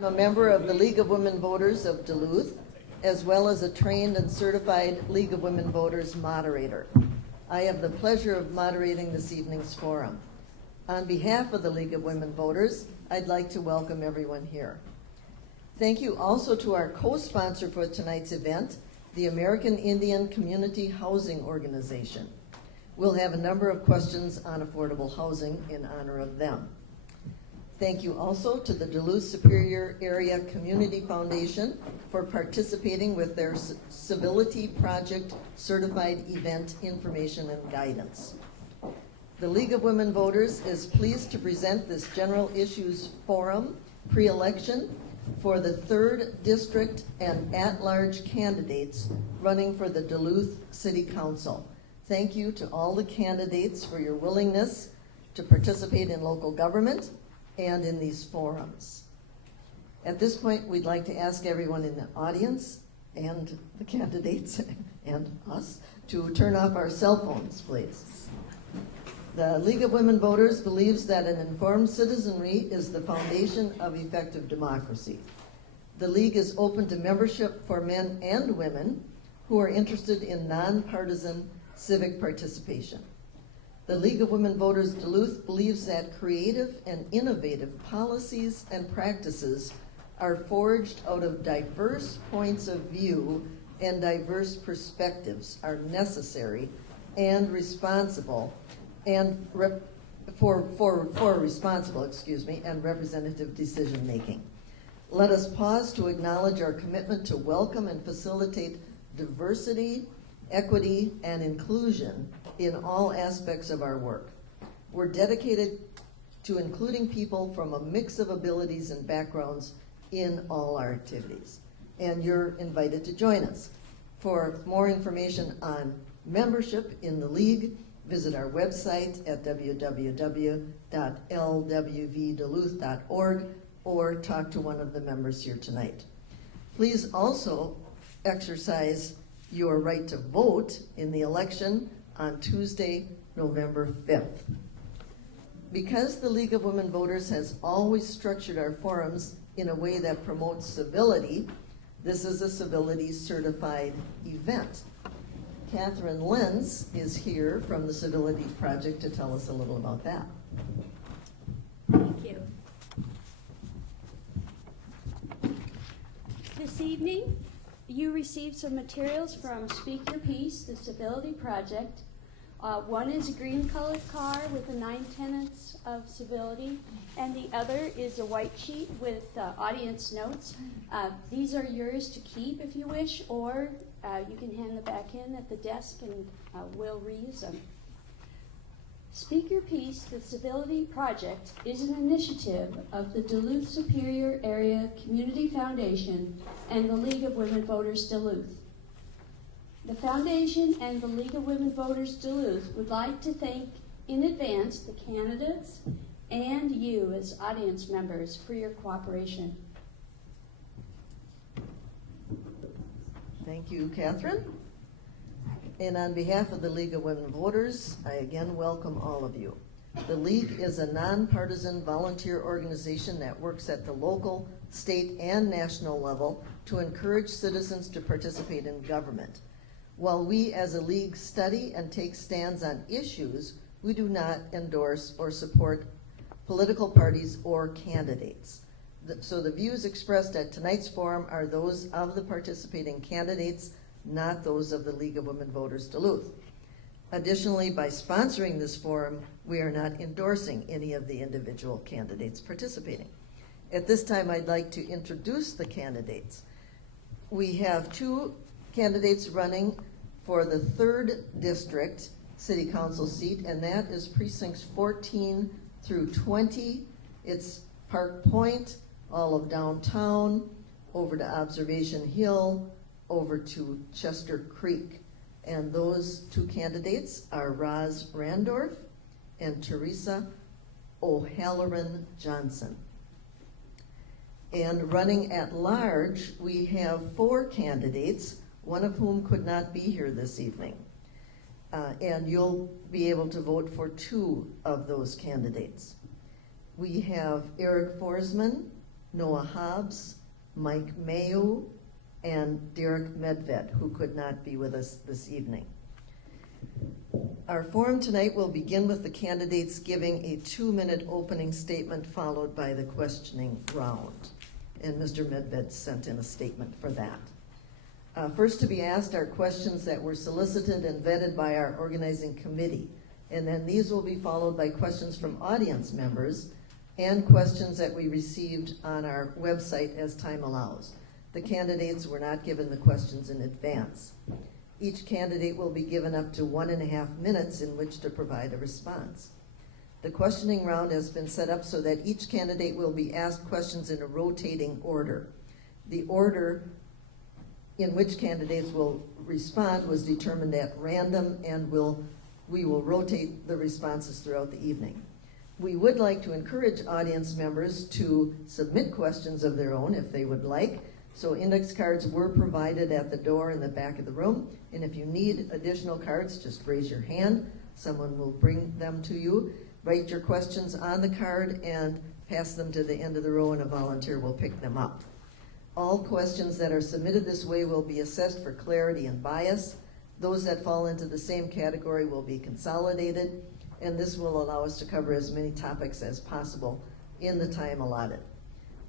I'm a member of the League of Women Voters of Duluth, as well as a trained and certified League of Women Voters moderator. I have the pleasure of moderating this evening's forum. On behalf of the League of Women Voters, I'd like to welcome everyone here. Thank you also to our co-sponsor for tonight's event, the American Indian Community Housing Organization. We'll have a number of questions on affordable housing in honor of them. Thank you also to the Duluth Superior Area Community Foundation for participating with their Civility Project Certified Event Information and Guidance. The League of Women Voters is pleased to present this General Issues Forum pre-election for the 3rd District and at-large candidates running for the Duluth City Council. Thank you to all the candidates for your willingness to participate in local government and in these forums. At this point, we'd like to ask everyone in the audience and the candidates and us to turn off our cell phones, please. The League of Women Voters believes that an informed citizenry is the foundation of effective democracy. The League is open to membership for men and women who are interested in nonpartisan civic participation. The League of Women Voters Duluth believes that creative and innovative policies and practices are forged out of diverse points of view and diverse perspectives are necessary and responsible and responsible and representative decision making. Let us pause to acknowledge our commitment to welcome and facilitate diversity, equity, and inclusion in all aspects of our work. We're dedicated to including people from a mix of abilities and backgrounds in all our activities. And you're invited to join us. For more information on membership in the League, visit our website at www.lwvduluth.org or talk to one of the members here tonight. Please also exercise your right to vote in the election on Tuesday, November 5th. Because the League of Women Voters has always structured our forums in a way that promotes civility, this is a civility certified event. Catherine Lenz is here from the Civility Project to tell us a little about that. Thank you. This evening, you received some materials from Speak Your Piece, the Civility Project. One is a green colored card with the 9 tenets of civility, and the other is a white sheet with audience notes. These are yours to keep if you wish, or you can hand them back in at the desk and we'll reuse them. Speak Your Piece, the Civility Project, is an initiative of the Duluth Superior Area Community Foundation and the League of Women Voters Duluth. The Foundation and the League of Women Voters Duluth would like to thank in advance the candidates and you as audience members for your cooperation. Thank you, Catherine. And on behalf of the League of Women Voters, I again welcome all of you. The League is a nonpartisan volunteer organization that works at the local, state, and national level to encourage citizens to participate in government. While we as a League study and take stands on issues, we do not endorse or support political parties or candidates. So the views expressed at tonight's forum are those of the participating candidates, not those of the League of Women Voters Duluth. Additionally, by sponsoring this forum, we are not endorsing any of the individual candidates participating. At this time, I'd like to introduce the candidates. We have 2 candidates running for the 3rd District City Council seat, and that is precincts 14 through 20. It's Park Point, all of downtown, over to Observation Hill, over to Chester Creek. And those 2 candidates are Roz Randorf and Teresa O'Halloran Johnson. And running at large, we have 4 candidates, one of whom could not be here this evening. And you'll be able to vote for 2 of those candidates. We have Eric Forsman Noah Hobbs, Mike Mayo, and Derek Medved, who could not be with us this evening. Our forum tonight will begin with the candidates giving a 2-minute opening statement followed by the questioning round. And Mr. Medved sent in a statement for that. First to be asked are questions that were solicited and vetted by our organizing committee. And then these will be followed by questions from audience members and questions that we received on our website as time allows. The candidates were not given the questions in advance. Each candidate will be given up to 1.5 minutes in which to provide a response. The questioning round has been set up so that each candidate will be asked questions in a rotating order. The order in which candidates will respond was determined at random, and we will rotate the responses throughout the evening. We would like to encourage audience members to submit questions of their own if they would like. So index cards were provided at the door in the back of the room, and if you need additional cards, just raise your hand. Someone will bring them to you. Write your questions on the card and pass them to the end of the row, and a volunteer will pick them up. All questions that are submitted this way will be assessed for clarity and bias. Those that fall into the same category will be consolidated, and this will allow us to cover as many topics as possible in the time allotted.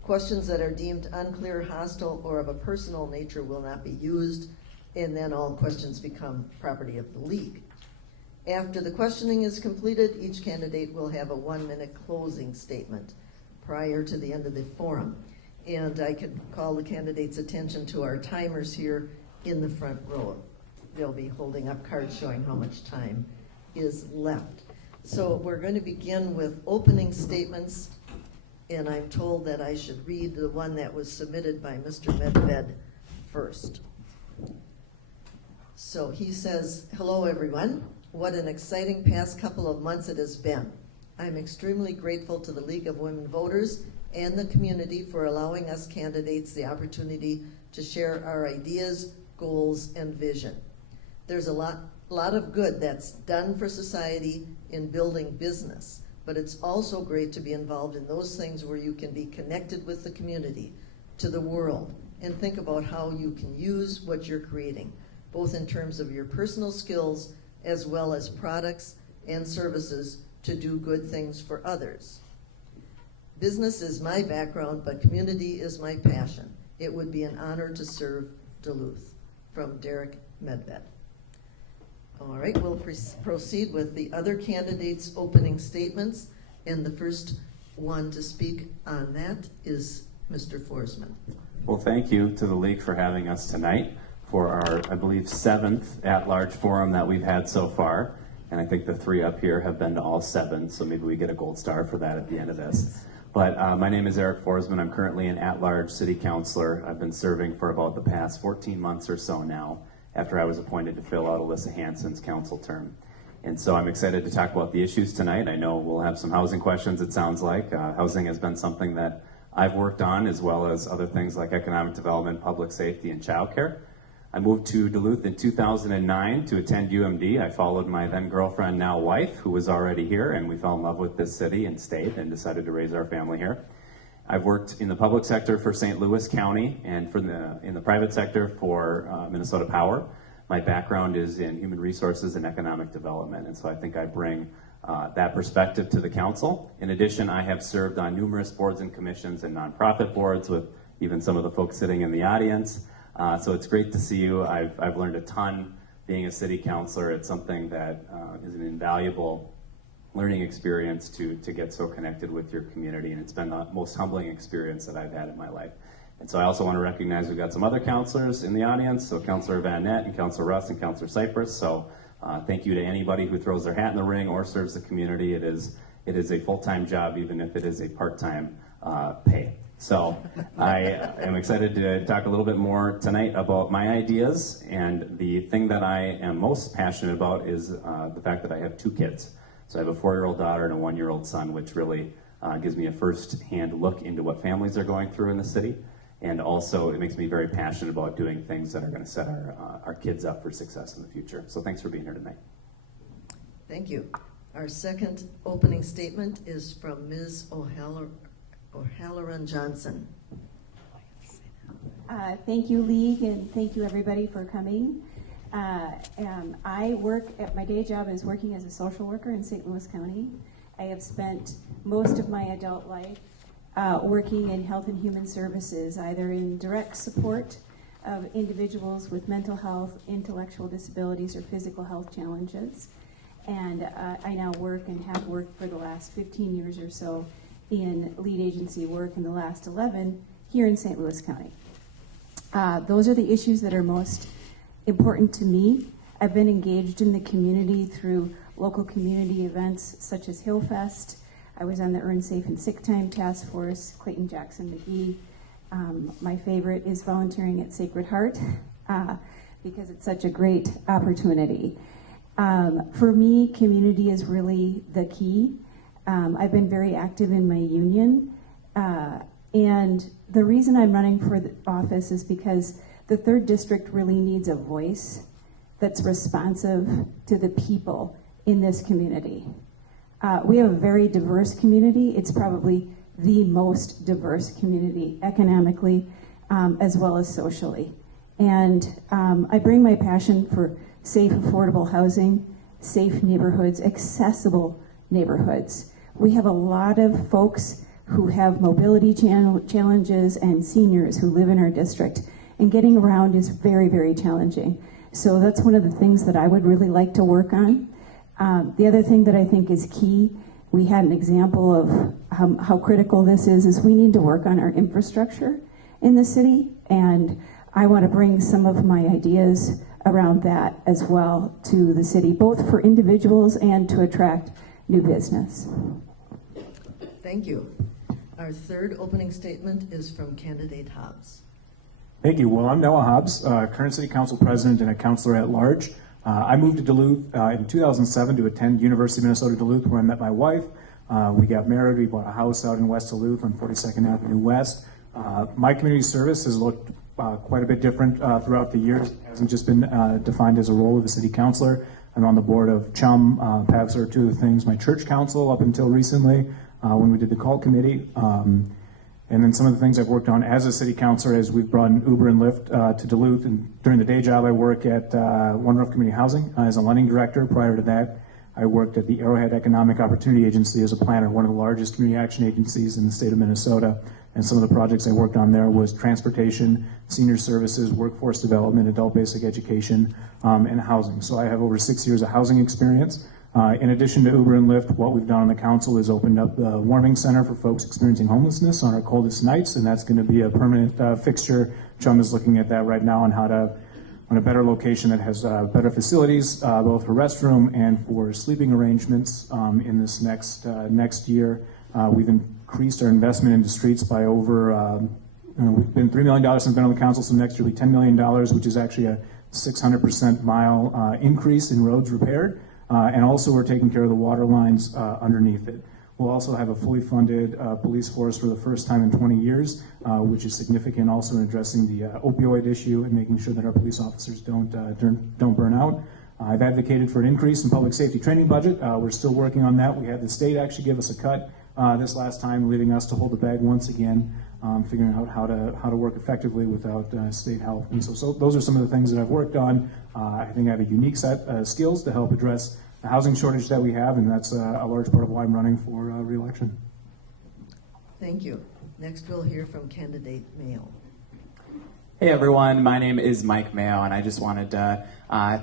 Questions that are deemed unclear, hostile, or of a personal nature will not be used, and then all questions become property of the league. After the questioning is completed, each candidate will have a 1-minute closing statement prior to the end of the forum. And I could call the candidates' attention to our timers here in the front row. They'll be holding up cards showing how much time is left. So we're going to begin with opening statements, and I'm told that I should read the one that was submitted by Mr. Medved first. So he says, "Hello everyone. What an exciting past couple of months it has been. I'm extremely grateful to the League of Women Voters and the community for allowing us candidates the opportunity to share our ideas, goals, and vision. There's a lot of good that's done for society in building business, but it's also great to be involved in those things where you can be connected with the community, to the world, and think about how you can use what you're creating, both in terms of your personal skills as well as products and services to do good things for others. Business is my background, but community is my passion. It would be an honor to serve Duluth." From Derek Medved. All right, we'll proceed with the other candidates' opening statements, and the first one to speak on that is Mr. Forsman. Well, thank you to the League for having us tonight for our, I believe, 7th at-large forum that we've had so far, and I think the 3 up here have been to all 7, so maybe we get a gold star for that at the end of this. But my name is Eric Forsman. I'm currently an at-large city councilor. I've been serving for about the past 14 months or so now, after I was appointed to fill out Alyssa Hansen's council term. And so I'm excited to talk about the issues tonight. I know we'll have some housing questions, it sounds like. Housing has been something that I've worked on, as well as other things like economic development, public safety, and childcare. I moved to Duluth in 2009 to attend UMD. I followed my then girlfriend, now wife, who was already here, and we fell in love with this city and stayed and decided to raise our family here. I've worked in the public sector for St. Louis County and in the private sector for Minnesota Power. My background is in human resources and economic development, and so I think I bring that perspective to the council. In addition, I have served on numerous boards and commissions and nonprofit boards with even some of the folks sitting in the audience. So it's great to see you. I've learned a ton being a city councilor. It's something that is an invaluable learning experience to get so connected with your community, and it's been the most humbling experience that I've had in my life. And so I also want to recognize we've got some other councilors in the audience, so Councilor Van Nett and Councilor Russ and Councilor Cypress. So thank you to anybody who throws their hat in the ring or serves the community. It is a full-time job, even if it is a part-time pay. So I am excited to talk a little bit more tonight about my ideas, and the thing that I am most passionate about is the fact that I have 2 kids. So I have a 4-year-old daughter and a 1-year-old son, which really gives me a first-hand look into what families are going through in the city, and also it makes me very passionate about doing things that are going to set our kids up for success in the future. So thanks for being here tonight. Thank you. Our second opening statement is from Ms. O'Halloran Johnson. Thank you, League, and thank you, everybody, for coming. I work at my day job is working as a social worker in St. Louis County. I have spent most of my adult life working in health and human services, either in direct support of individuals with mental health, intellectual disabilities, or physical health challenges. And I now work and have worked for the last 15 years or so in lead agency work, in the last 11 here in St. Louis County. Those are the issues that are most important to me. I've been engaged in the community through local community events such as Hillfest. I was on the Earn Safe and Sick Time Task Force, Clayton Jackson McGee. My favorite is volunteering at Sacred Heart because it's such a great opportunity. For me, community is really the key. I've been very active in my union, and the reason I'm running for the office is because the 3rd District really needs a voice that's responsive to the people in this community. We have a very diverse community. It's probably the most diverse community economically as well as socially. And I bring my passion for safe, affordable housing, safe neighborhoods, accessible neighborhoods. We have a lot of folks who have mobility challenges and seniors who live in our district, and getting around is very, very challenging. So that's one of the things that I would really like to work on. The other thing that I think is key, we had an example of how critical this is we need to work on our infrastructure in the city, and I want to bring some of my ideas around that as well to the city, both for individuals and to attract new business. Thank you. Our 3rd opening statement is from candidate Hobbs. Thank you. Well, I'm Noah Hobbs, current City Council President and a Councilor at Large. I moved to Duluth in 2007 to attend University of Minnesota Duluth, where I met my wife. We got married. We bought a house out in West Duluth on 42nd Avenue West. My community service has looked quite a bit different throughout the years. It hasn't just been defined as a role of a city councilor. I'm on the board of CHUM, PACT are 2 of the things, my church council up until recently when we did the call committee. And then some of the things I've worked on as a city councilor is we've brought Uber and Lyft to Duluth. And during the day job, I work at One Roof Community Housing as a lending director. Prior to that, I worked at the Arrowhead Economic Opportunity Agency as a planner, one of the largest community action agencies in the state of Minnesota. And some of the projects I worked on there was transportation, senior services, workforce development, adult basic education, and housing. So I have over 6 years of housing experience. In addition to Uber and Lyft, what we've done on the council is opened up the warming center for folks experiencing homelessness on our coldest nights, and that's going to be a permanent fixture. Chum is looking at that right now on how to, on a better location that has better facilities, both for restroom and for sleeping arrangements in this next year. We've increased our investment into streets by over, we've been $3 million since I've been on the council, so next year will be $10 million, which is actually a 600% mile increase in roads repaired. And also we're taking care of the water lines underneath it. We'll also have a fully funded police force for the first time in 20 years, which is significant also in addressing the opioid issue and making sure that our police officers don't burn out. I've advocated for an increase in public safety training budget. We're still working on that. We had the state actually give us a cut this last time, leaving us to hold the bag once again, figuring out how to work effectively without state help. And so those are some of the things that I've worked on. I think I have a unique set of skills to help address the housing shortage that we have, and that's a large part of why I'm running for re-election. Thank you. Next we'll hear from candidate Mayo. Hey everyone, my name is Mike Mayo, and I just wanted to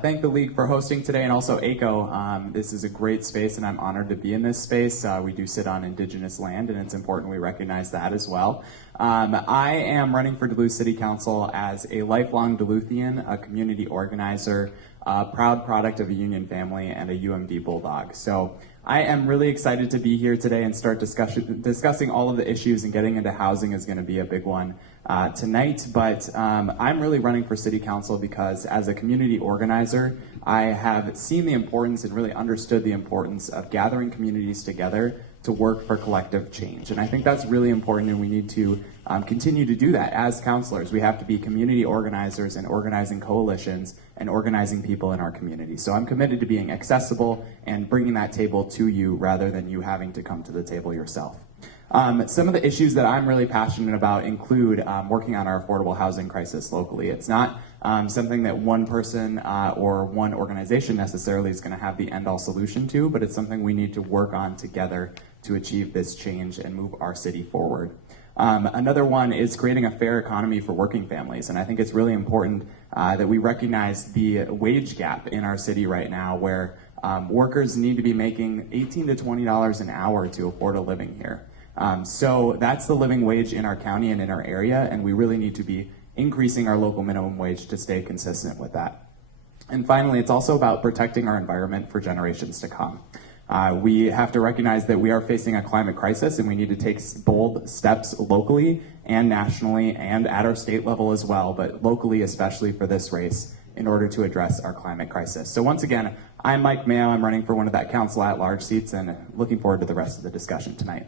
thank the League for hosting today, and also ACO. This is a great space, and I'm honored to be in this space. We do sit on Indigenous land, and it's important we recognize that as well. I am running for Duluth City Council as a lifelong Duluthian, a community organizer, a proud product of a union family, and a UMD Bulldog. So I am really excited to be here today and start discussing all of the issues, and getting into housing is going to be a big one tonight. But I'm really running for City Council because as a community organizer, I have seen the importance and really understood the importance of gathering communities together to work for collective change. And I think that's really important, and we need to continue to do that as councilors. We have to be community organizers and organizing coalitions and organizing people in our community. So I'm committed to being accessible and bringing that table to you rather than you having to come to the table yourself. Some of the issues that I'm really passionate about include working on our affordable housing crisis locally. It's not something that one person or one organization necessarily is going to have the end-all solution to, but it's something we need to work on together to achieve this change and move our city forward. Another one is creating a fair economy for working families, and I think it's really important that we recognize the wage gap in our city right now, where workers need to be making $18 to $20 an hour to afford a living here. So that's the living wage in our county and in our area, and we really need to be increasing our local minimum wage to stay consistent with that. And finally, it's also about protecting our environment for generations to come. We have to recognize that we are facing a climate crisis, and we need to take bold steps locally and nationally and at our state level as well, but locally especially for this race, in order to address our climate crisis. So once again, I'm Mike Mayo. I'm running for one of that council at-large seats and looking forward to the rest of the discussion tonight.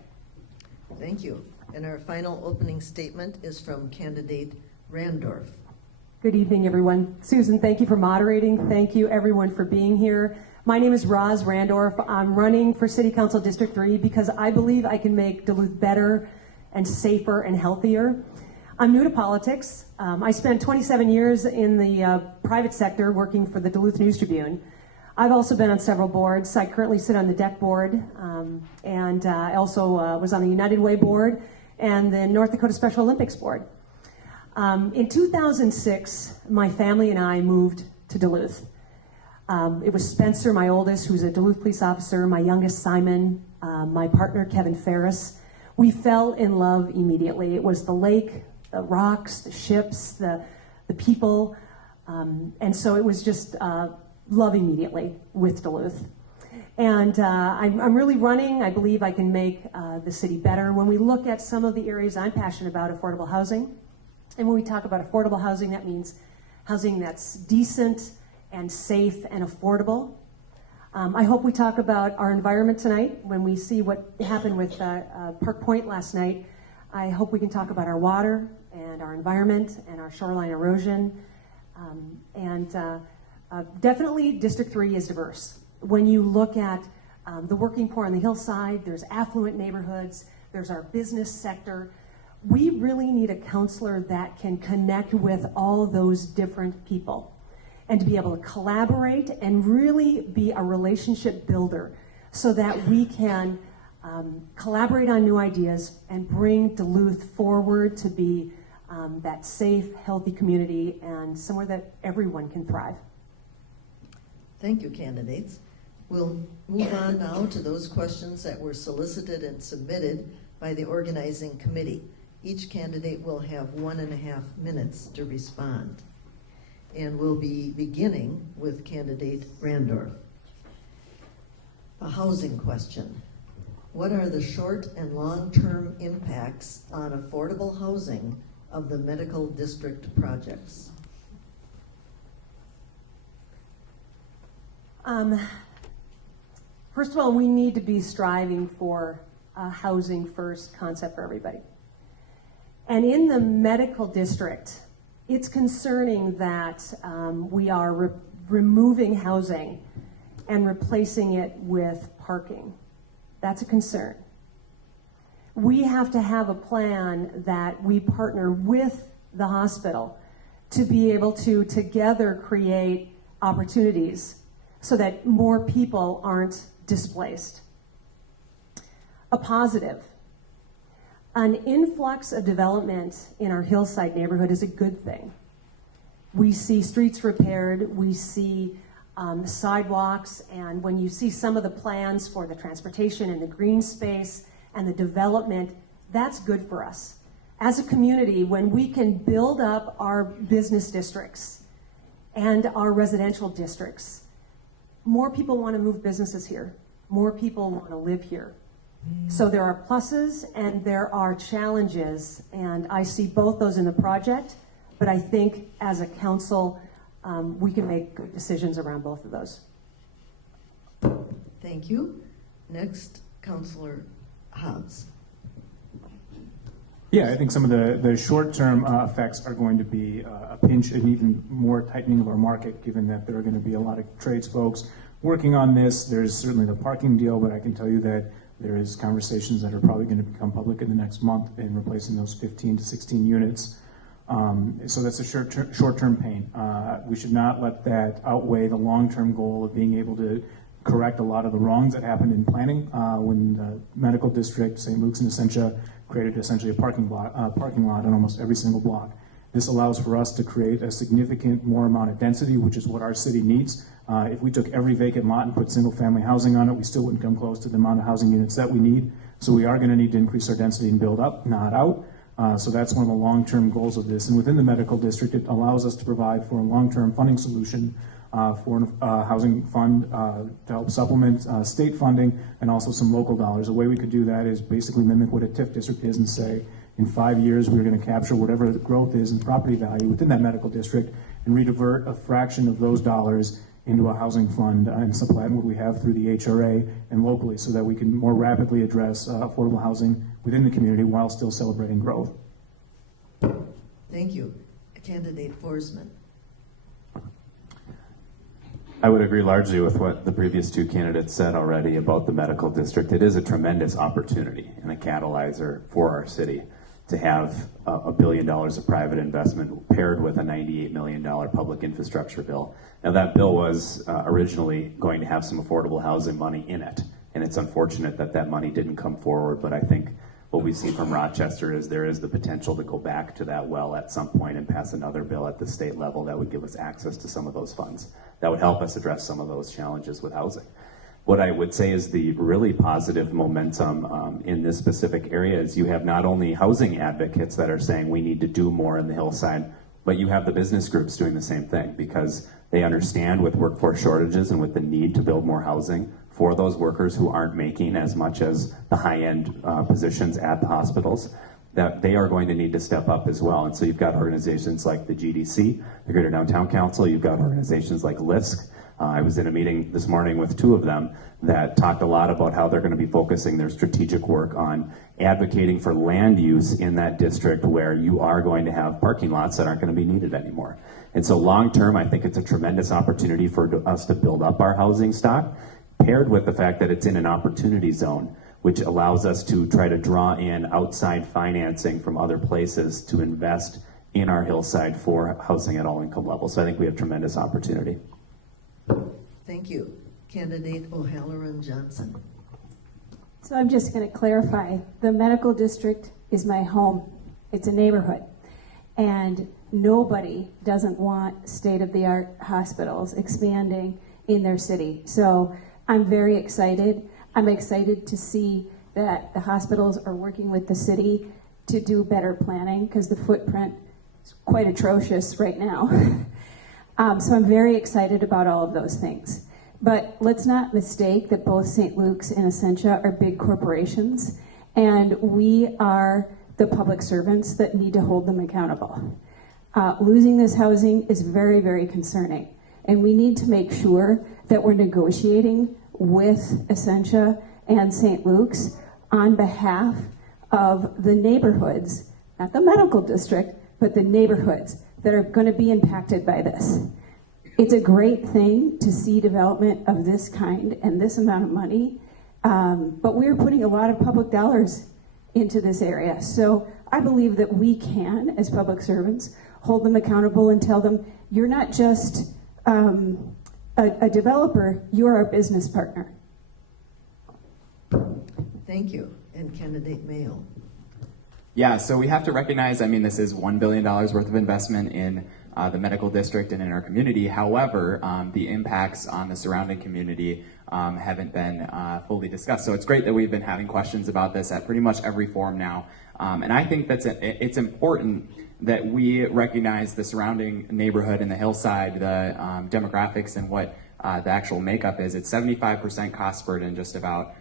Thank you. And our final opening statement is from candidate Randorf. Good evening, everyone. Susan, thank you for moderating. Thank you, everyone, for being here. My name is Roz Randorf. I'm running for City Council District 3 because I believe I can make Duluth better and safer and healthier. I'm new to politics. I spent 27 years in the private sector working for the Duluth News Tribune. I've also been on several boards. I currently sit on the DEC board, and I also was on the United Way board and the North Dakota Special Olympics board. In 2006, my family and I moved to Duluth. It was Spencer, my oldest, who's a Duluth police officer, my youngest, Simon, my partner, Kevin Ferris. We fell in love immediately. It was the lake, the rocks, the ships, the people, and so it was just love immediately with Duluth. And I'm really running. I believe I can make the city better. When we look at some of the areas I'm passionate about, affordable housing, and when we talk about affordable housing, that means housing that's decent and safe and affordable. I hope we talk about our environment tonight. When we see what happened with Park Point last night, I hope we can talk about our water and our environment and our shoreline erosion. Definitely District 3 is diverse. When you look at the working poor on the hillside, there's affluent neighborhoods, there's our business sector. We really need a counselor that can connect with all those different people and to be able to collaborate and really be a relationship builder so that we can collaborate on new ideas and bring Duluth forward to be that safe, healthy community and somewhere that everyone can thrive. Thank you, candidates. We'll move on now to those questions that were solicited and submitted by the organizing committee. Each candidate will have 1.5 minutes to respond. And we'll be beginning with candidate Randorf. A housing question. What are the short and long-term impacts on affordable housing of the medical district projects? First of all, we need to be striving for a housing first concept for everybody. And in the medical district, it's concerning that we are removing housing and replacing it with parking. That's a concern. We have to have a plan that we partner with the hospital to be able to together create opportunities so that more people aren't displaced. A positive. An influx of development in our hillside neighborhood is a good thing. We see streets repaired, we see sidewalks, and when you see some of the plans for the transportation and the green space and the development, that's good for us. As a community, when we can build up our business districts and our residential districts, more people want to move businesses here. More people want to live here. So there are pluses and there are challenges, and I see both those in the project, but I think as a council, we can make good decisions around both of those. Thank you. Next, Councilor Hobbs. Yeah, I think some of the short-term effects are going to be a pinch and even more tightening of our market, given that there are going to be a lot of trades folks working on this. There's certainly the parking deal, but I can tell you that There is conversations that are probably going to become public in the next month in replacing those 15 to 16 units. So that's a short-term pain. We should not let that outweigh the long-term goal of being able to correct a lot of the wrongs that happened in planning when the medical district, St. Luke's and Essentia, created essentially a parking lot on almost every single block. This allows for us to create a significant more amount of density, which is what our city needs. If we took every vacant lot and put single-family housing on it, we still wouldn't come close to the amount of housing units that we need. So we are going to need to increase our density and build up, not out. So that's one of the long-term goals of this. And within the medical district, it allows us to provide for a long-term funding solution for a housing fund to help supplement state funding and also some local dollars. The way we could do that is basically mimic what a TIF district is and say, in 5 years, we're going to capture whatever the growth is in property value within that medical district and redivert a fraction of those dollars into a housing fund and supplement what we have through the HRA and locally so that we can more rapidly address affordable housing within the community while still celebrating growth. Thank you. Candidate Forsman. I would agree largely with what the previous two candidates said already about the medical district. It is a tremendous opportunity and a catalyzer for our city to have $1 billion of private investment paired with a $98 million public infrastructure bill. Now that bill was originally going to have some affordable housing money in it, and it's unfortunate that that money didn't come forward, but I think what we've seen from Rochester is there is the potential to go back to that well at some point and pass another bill at the state level that would give us access to some of those funds. That would help us address some of those challenges with housing. What I would say is the really positive momentum in this specific area is you have not only housing advocates that are saying we need to do more in the hillside, but you have the business groups doing the same thing because they understand with workforce shortages and with the need to build more housing for those workers who aren't making as much as the high-end positions at the hospitals, that they are going to need to step up as well. And so you've got organizations like the GDC, the Greater Downtown Council, you've got organizations like LISC. I was in a meeting this morning with two of them that talked a lot about how they're going to be focusing their strategic work on advocating for land use in that district where you are going to have parking lots that aren't going to be needed anymore. And so long term, I think it's a tremendous opportunity for us to build up our housing stock, paired with the fact that it's in an opportunity zone, which allows us to try to draw in outside financing from other places to invest in our hillside for housing at all income levels. So I think we have tremendous opportunity. Thank you. Candidate O'Halloran Johnson. So I'm just going to clarify. The medical district is my home. It's a neighborhood. And nobody doesn't want state-of-the-art hospitals expanding in their city. So I'm very excited. I'm excited to see that the hospitals are working with the city to do better planning because the footprint is quite atrocious right now. So I'm very excited about all of those things. But let's not mistake that both St. Luke's and Essentia are big corporations, and we are the public servants that need to hold them accountable. Losing this housing is very, very concerning, and we need to make sure that we're negotiating with Essentia and St. Luke's on behalf of the neighborhoods, not the medical district, but the neighborhoods that are going to be impacted by this. It's a great thing to see development of this kind and this amount of money, but we're putting a lot of public dollars into this area. So I believe that we can, as public servants, hold them accountable and tell them, you're not just a developer, you're our business partner. Thank you. And Candidate Mayo. Yeah, so we have to recognize, I mean, this is $1 billion worth of investment in the medical district and in our community. However, the impacts on the surrounding community haven't been fully discussed. So it's great that we've been having questions about this at pretty much every forum now. And I think that it's important that we recognize the surrounding neighborhood and the hillside, the demographics and what the actual makeup is. It's 75% cost burden just about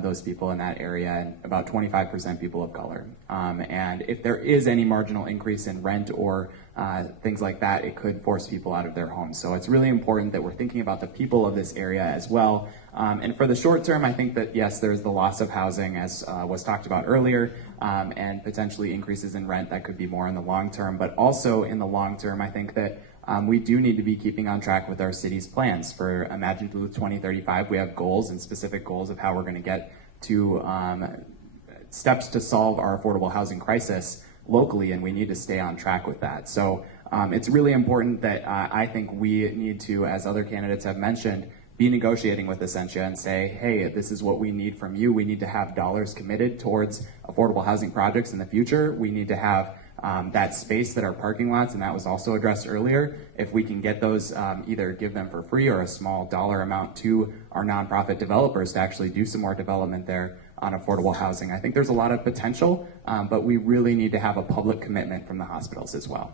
those people in that area, and about 25% people of color. And if there is any marginal increase in rent or things like that, it could force people out of their homes. So it's really important that we're thinking about the people of this area as well. And for the short term, I think that yes, there's the loss of housing as was talked about earlier, and potentially increases in rent that could be more in the long term. But also in the long term, I think that we do need to be keeping on track with our city's plans. For Imagine Duluth 2035, we have goals and specific goals of how we're going to get to steps to solve our affordable housing crisis locally, and we need to stay on track with that. So it's really important that I think we need to, as other candidates have mentioned, be negotiating with Essentia and say, hey, this is what we need from you. We need to have dollars committed towards affordable housing projects in the future. We need to have that space that are parking lots, and that was also addressed earlier. If we can get those, either give them for free or a small dollar amount to our nonprofit developers to actually do some more development there on affordable housing. I think there's a lot of potential, but we really need to have a public commitment from the hospitals as well.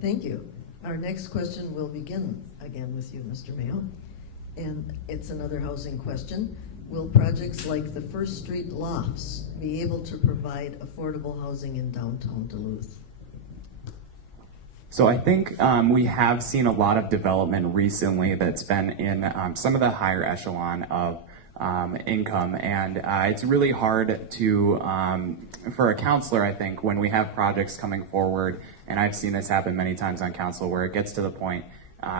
Thank you. Our next question will begin again with you, Mr. Mayo, and it's another housing question. Will projects like the First Street Lofts be able to provide affordable housing in downtown Duluth? So I think we have seen a lot of development recently that's been in some of the higher echelon of income, and it's really hard to, for a counselor, I think, when we have projects coming forward, and I've seen this happen many times on council, where it gets to the point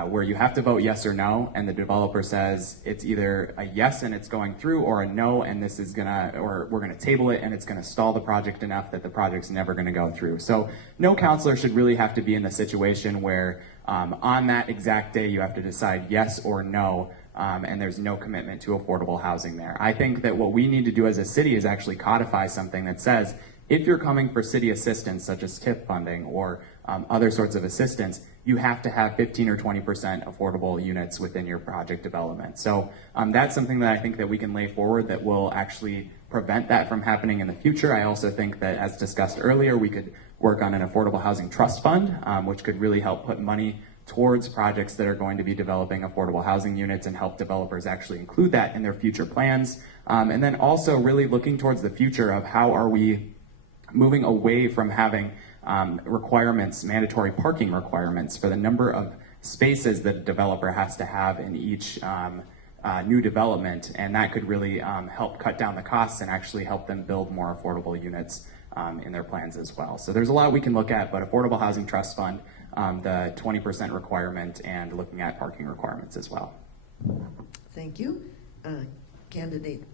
where you have to vote yes or no, and the developer says it's either a yes and it's going through, or a no and this is gonna, or we're gonna table it and it's gonna stall the project enough that the project's never gonna go through. So no counselor should really have to be in the situation where on that exact day you have to decide yes or no, and there's no commitment to affordable housing there. I think that what we need to do as a city is actually codify something that says, if you're coming for city assistance, such as TIP funding or other sorts of assistance, you have to have 15 or 20% affordable units within your project development. So that's something that I think that we can lay forward that will actually prevent that from happening in the future. I also think that, as discussed earlier, we could work on an affordable housing trust fund, which could really help put money towards projects that are going to be developing affordable housing units and help developers actually include that in their future plans. And then also really looking towards the future of how are we moving away from having requirements, mandatory parking requirements for the number of spaces that a developer has to have in each new development, and that could really help cut down the costs and actually help them build more affordable units in their plans as well. So there's a lot we can look at, but Affordable Housing Trust Fund, the 20% requirement, and looking at parking requirements as well. Thank you. Candidate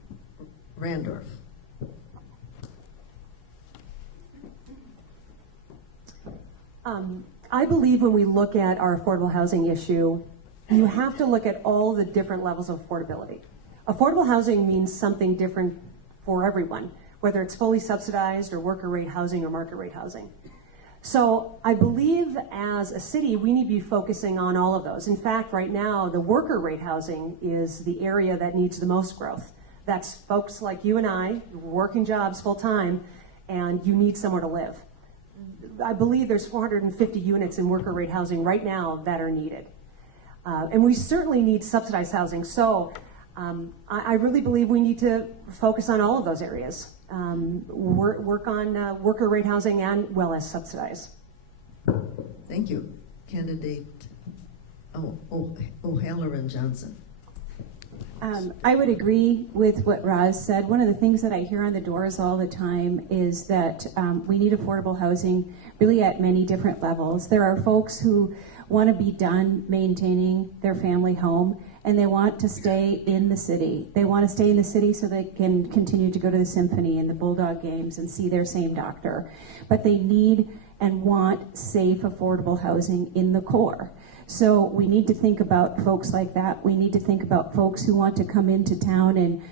Randorf. I believe when we look at our affordable housing issue, you have to look at all the different levels of affordability. Affordable housing means something different for everyone, whether it's fully subsidized or worker rate housing or market rate housing. So I believe as a city, we need to be focusing on all of those. In fact, right now, the worker rate housing is the area that needs the most growth. That's folks like you and I, working jobs full time, and you need somewhere to live. I believe there's 450 units in worker rate housing right now that are needed. And we certainly need subsidized housing. So I really believe we need to focus on all of those areas. Work on worker rate housing and well as subsidized. Thank you. Candidate O'Halloran Johnson. I would agree with what Roz said. One of the things that I hear on the doors all the time is that we need affordable housing really at many different levels. There are folks who want to be done maintaining their family home, and they want to stay in the city. They want to stay in the city so they can continue to go to the symphony and the Bulldog games and see their same doctor. But they need and want safe, affordable housing in the core. So we need to think about folks like that. We need to think about folks who want to come into town and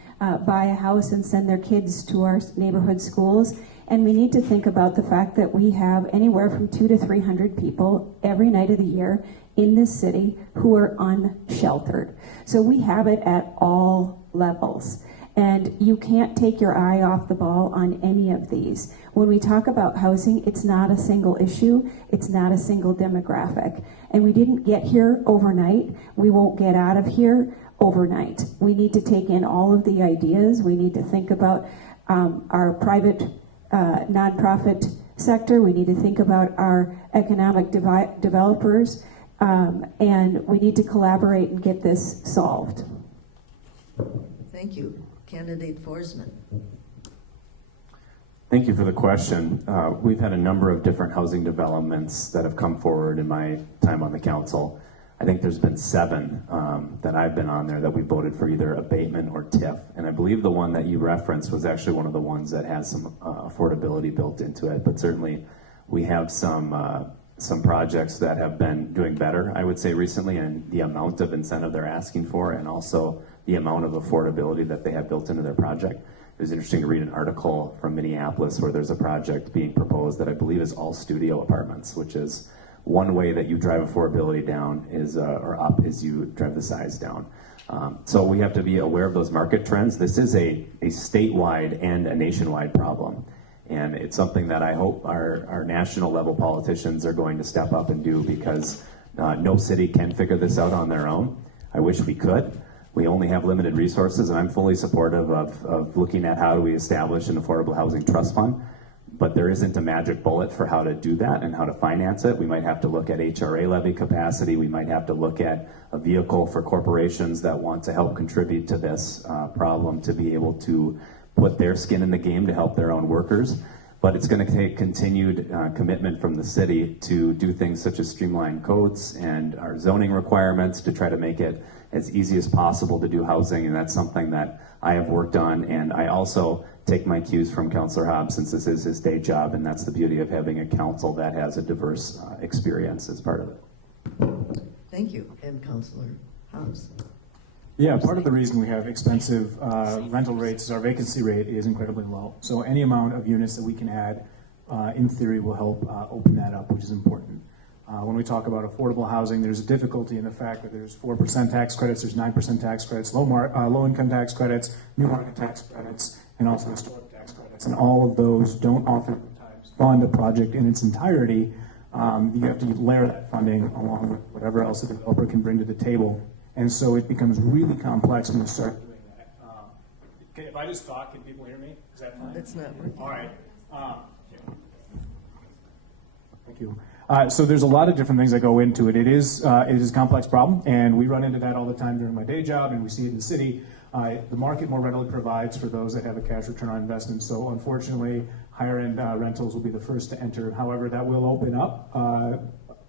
buy a house and send their kids to our neighborhood schools. And we need to think about the fact that we have anywhere from 200 to 300 people every night of the year in this city who are unsheltered. So we have it at all levels. And you can't take your eye off the ball on any of these. When we talk about housing, it's not a single issue, it's not a single demographic. And we didn't get here overnight. We won't get out of here overnight. We need to take in all of the ideas. We need to think about our private nonprofit sector. We need to think about our economic developers. And we need to collaborate and get this solved. Thank you. Candidate Forsman. Thank you for the question. We've had a number of different housing developments that have come forward in my time on the council. I think there's been 7 that I've been on there that we voted for either abatement or TIF. And I believe the one that you referenced was actually one of the ones that has some affordability built into it. But certainly we have some projects that have been doing better, I would say, recently, and the amount of incentive they're asking for and also the amount of affordability that they have built into their project. It was interesting to read an article from Minneapolis where there's a project being proposed that I believe is all studio apartments, which is one way that you drive affordability down is, or up, is you drive the size down. So we have to be aware of those market trends. This is a statewide and a nationwide problem. And it's something that I hope our national level politicians are going to step up and do, because no city can figure this out on their own. I wish we could. We only have limited resources, and I'm fully supportive of looking at how do we establish an affordable housing trust fund. But there isn't a magic bullet for how to do that and how to finance it. We might have to look at HRA levy capacity. We might have to look at a vehicle for corporations that want to help contribute to this problem to be able to put their skin in the game to help their own workers. But it's going to take continued commitment from the city to do things such as streamline codes and our zoning requirements to try to make it as easy as possible to do housing, and that's something that I have worked on. And I also take my cues from Councillor Hobbs, since this is his day job, and that's the beauty of having a council that has a diverse experience as part of it. Thank you. And Councillor Hobbs. Yeah, part of the reason we have expensive rental rates is our vacancy rate is incredibly low. So any amount of units that we can add, in theory, will help open that up, which is important. When we talk about affordable housing, there's a difficulty in the fact that there's 4% tax credits, there's 9% tax credits, low income tax credits, new market tax credits, and also historic tax credits. And all of those don't oftentimes fund a project in its entirety. You have to layer that funding along with whatever else the developer can bring to the table. And so it becomes really complex when you start doing that. Okay, if I just talk, can people hear me? Is that fine? It's not working. All right. Thank you. So there's a lot of different things that go into it. It is a complex problem, and we run into that all the time during my day job, and we see it in the city. The market more readily provides for those that have a cash return on investment. So unfortunately, higher end rentals will be the first to enter. However, that will open up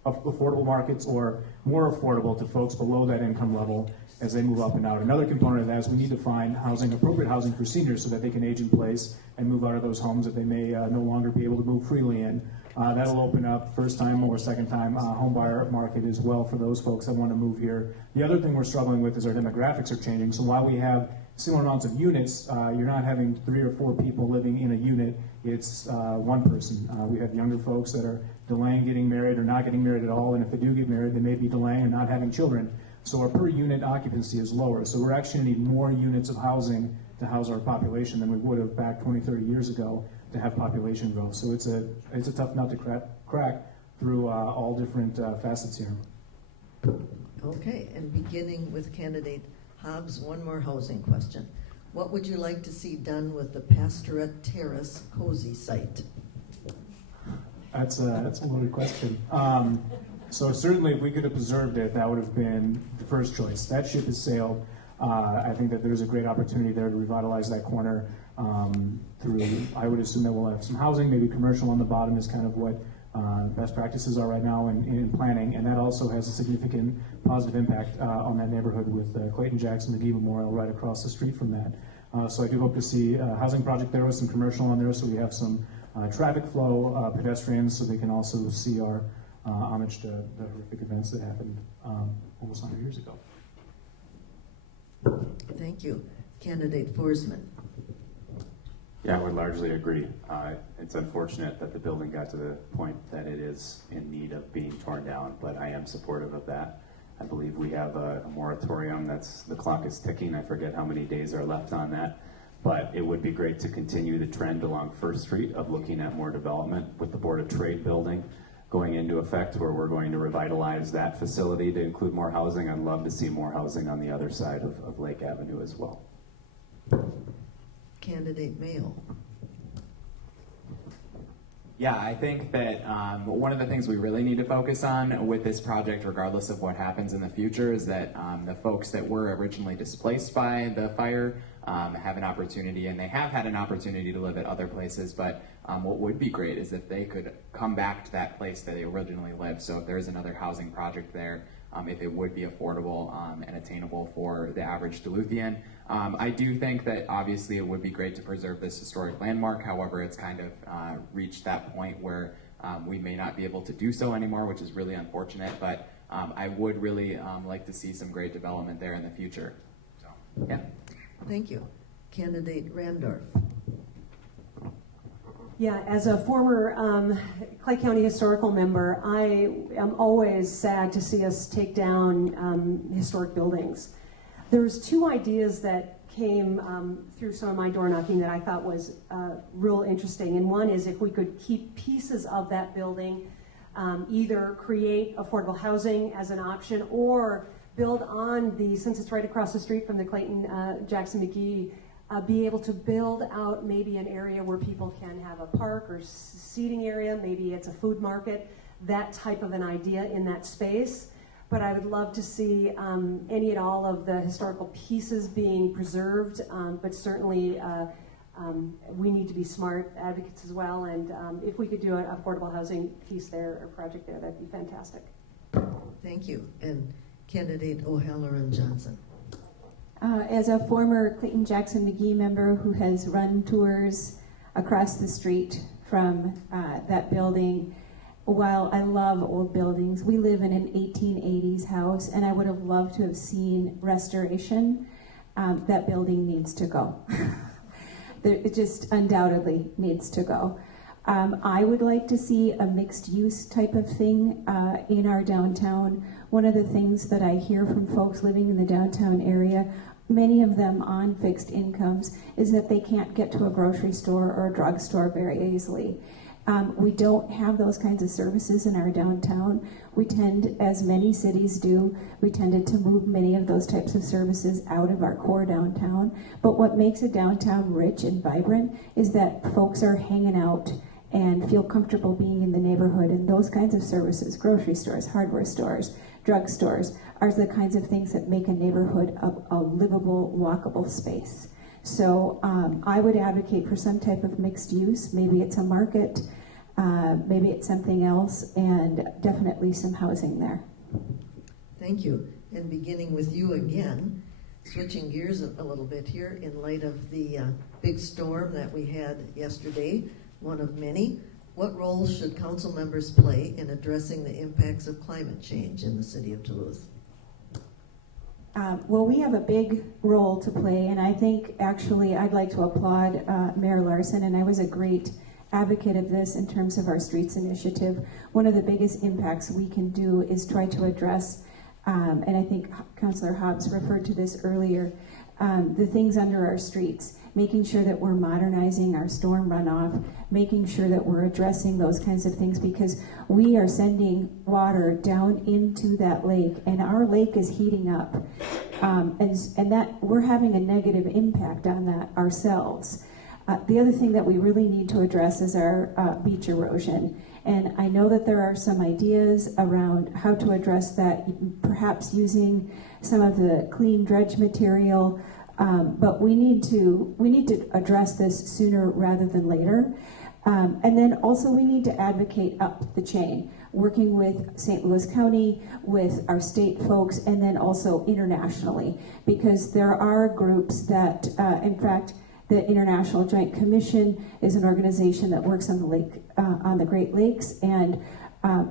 affordable markets, or more affordable to folks below that income level as they move up and out. Another component of that is we need to find housing, appropriate housing for seniors, so that they can age in place and move out of those homes that they may no longer be able to move freely in. That'll open up first time or second time home buyer market as well for those folks that want to move here. The other thing we're struggling with is our demographics are changing. So while we have similar amounts of units, you're not having 3 or 4 people living in a unit. It's one person. We have younger folks that are delaying getting married or not getting married at all, and if they do get married, they may be delaying or not having children. So our per unit occupancy is lower. So we're actually going to need more units of housing to house our population than we would have back 20, 30 years ago to have population growth. So it's a tough nut to crack through all different facets here. Okay, and beginning with candidate Hobbs, one more housing question. What would you like to see done with the Pastorette Terrace cozy site? That's a loaded question. So certainly if we could have preserved it, that would have been the first choice. That ship has sailed. I think that there's a great opportunity there to revitalize that corner through, I would assume that we'll have some housing, maybe commercial on the bottom is kind of what best practices are right now in planning, and that also has a significant positive impact on that neighborhood with Clayton Jackson McGee Memorial right across the street from that. So I do hope to see a housing project there with some commercial on there, so we have some traffic flow, pedestrians, so they can also see our homage to the horrific events that happened almost 100 years ago. Thank you. Candidate Forsman. Yeah, I would largely agree. It's unfortunate that the building got to the point that it is in need of being torn down, but I am supportive of that. I believe we have a moratorium the clock is ticking. I forget how many days are left on that, but it would be great to continue the trend along First Street of looking at more development with the Board of Trade building going into effect, where we're going to revitalize that facility to include more housing. I'd love to see more housing on the other side of Lake Avenue as well. Candidate Mayo. Yeah, I think that one of the things we really need to focus on with this project, regardless of what happens in the future, is that the folks that were originally displaced by the fire have an opportunity, and they have had an opportunity to live at other places, but what would be great is if they could come back to that place that they originally lived. So if there's another housing project there, if it would be affordable and attainable for the average Duluthian. I do think that obviously it would be great to preserve this historic landmark. However, it's kind of reached that point where we may not be able to do so anymore, which is really unfortunate, but I would really like to see some great development there in the future. So, yeah. Thank you. Candidate Randorf. Yeah, as a former Clay County historical member, I am always sad to see us take down historic buildings. There's two ideas that came through some of my door knocking that I thought was real interesting. And one is if we could keep pieces of that building, either create affordable housing as an option or build on since it's right across the street from the Clayton Jackson McGee, be able to build out maybe an area where people can have a park or seating area, maybe it's a food market, that type of an idea in that space. But I would love to see any and all of the historical pieces being preserved, but certainly we need to be smart advocates as well, and if we could do an affordable housing piece there or project there, that'd be fantastic. Thank you. And Candidate O'Halloran Johnson. As a former Clayton Jackson McGee member who has run tours across the street from that building, while I love old buildings, we live in an 1880s house, and I would have loved to have seen restoration. That building needs to go. It just undoubtedly needs to go. I would like to see a mixed use type of thing in our downtown. One of the things that I hear from folks living in the downtown area, many of them on fixed incomes, is that they can't get to a grocery store or a drugstore very easily. We don't have those kinds of services in our downtown. We tend, as many cities do, we tended to move many of those types of services out of our core downtown. But what makes a downtown rich and vibrant is that folks are hanging out and feel comfortable being in the neighborhood, and those kinds of services, grocery stores, hardware stores, drugstores, are the kinds of things that make a neighborhood a livable, walkable space. So I would advocate for some type of mixed use. Maybe it's a market, maybe it's something else, and definitely some housing there. Thank you. And beginning with you again, switching gears a little bit here in light of the big storm that we had yesterday, one of many. What role should council members play in addressing the impacts of climate change in the city of Duluth? Well, we have a big role to play, and I think actually I'd like to applaud Mayor Larson, and I was a great advocate of this in terms of our streets initiative. One of the biggest impacts we can do is try to address, and I think Councillor Hobbs referred to this earlier, the things under our streets, making sure that we're modernizing our storm runoff, making sure that we're addressing those kinds of things, because we are sending water down into that lake, and our lake is heating up, and that we're having a negative impact on that ourselves. The other thing that we really need to address is our beach erosion. And I know that there are some ideas around how to address that, perhaps using some of the clean dredge material, but we need to address this sooner rather than later. And then also we need to advocate up the chain, working with St. Louis County, with our state folks, and then also internationally, because there are groups that, in fact, the International Joint Commission is an organization that works on the lake, on the Great Lakes, and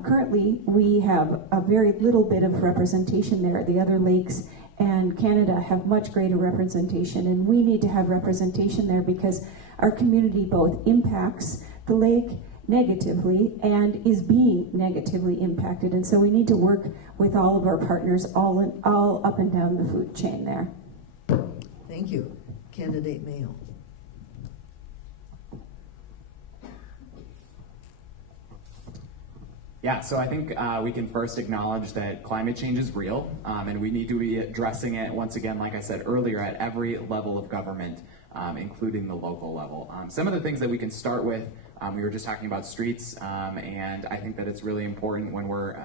currently we have a very little bit of representation there. The other lakes and Canada have much greater representation, and we need to have representation there because our community both impacts the lake negatively and is being negatively impacted, and so we need to work with all of our partners all up and down the food chain there. Thank you. Candidate Mayo. Yeah, so I think we can first acknowledge that climate change is real, and we need to be addressing it, once again, like I said earlier, at every level of government, including the local level. Some of the things that we can start with, we were just talking about streets, and I think that it's really important when we're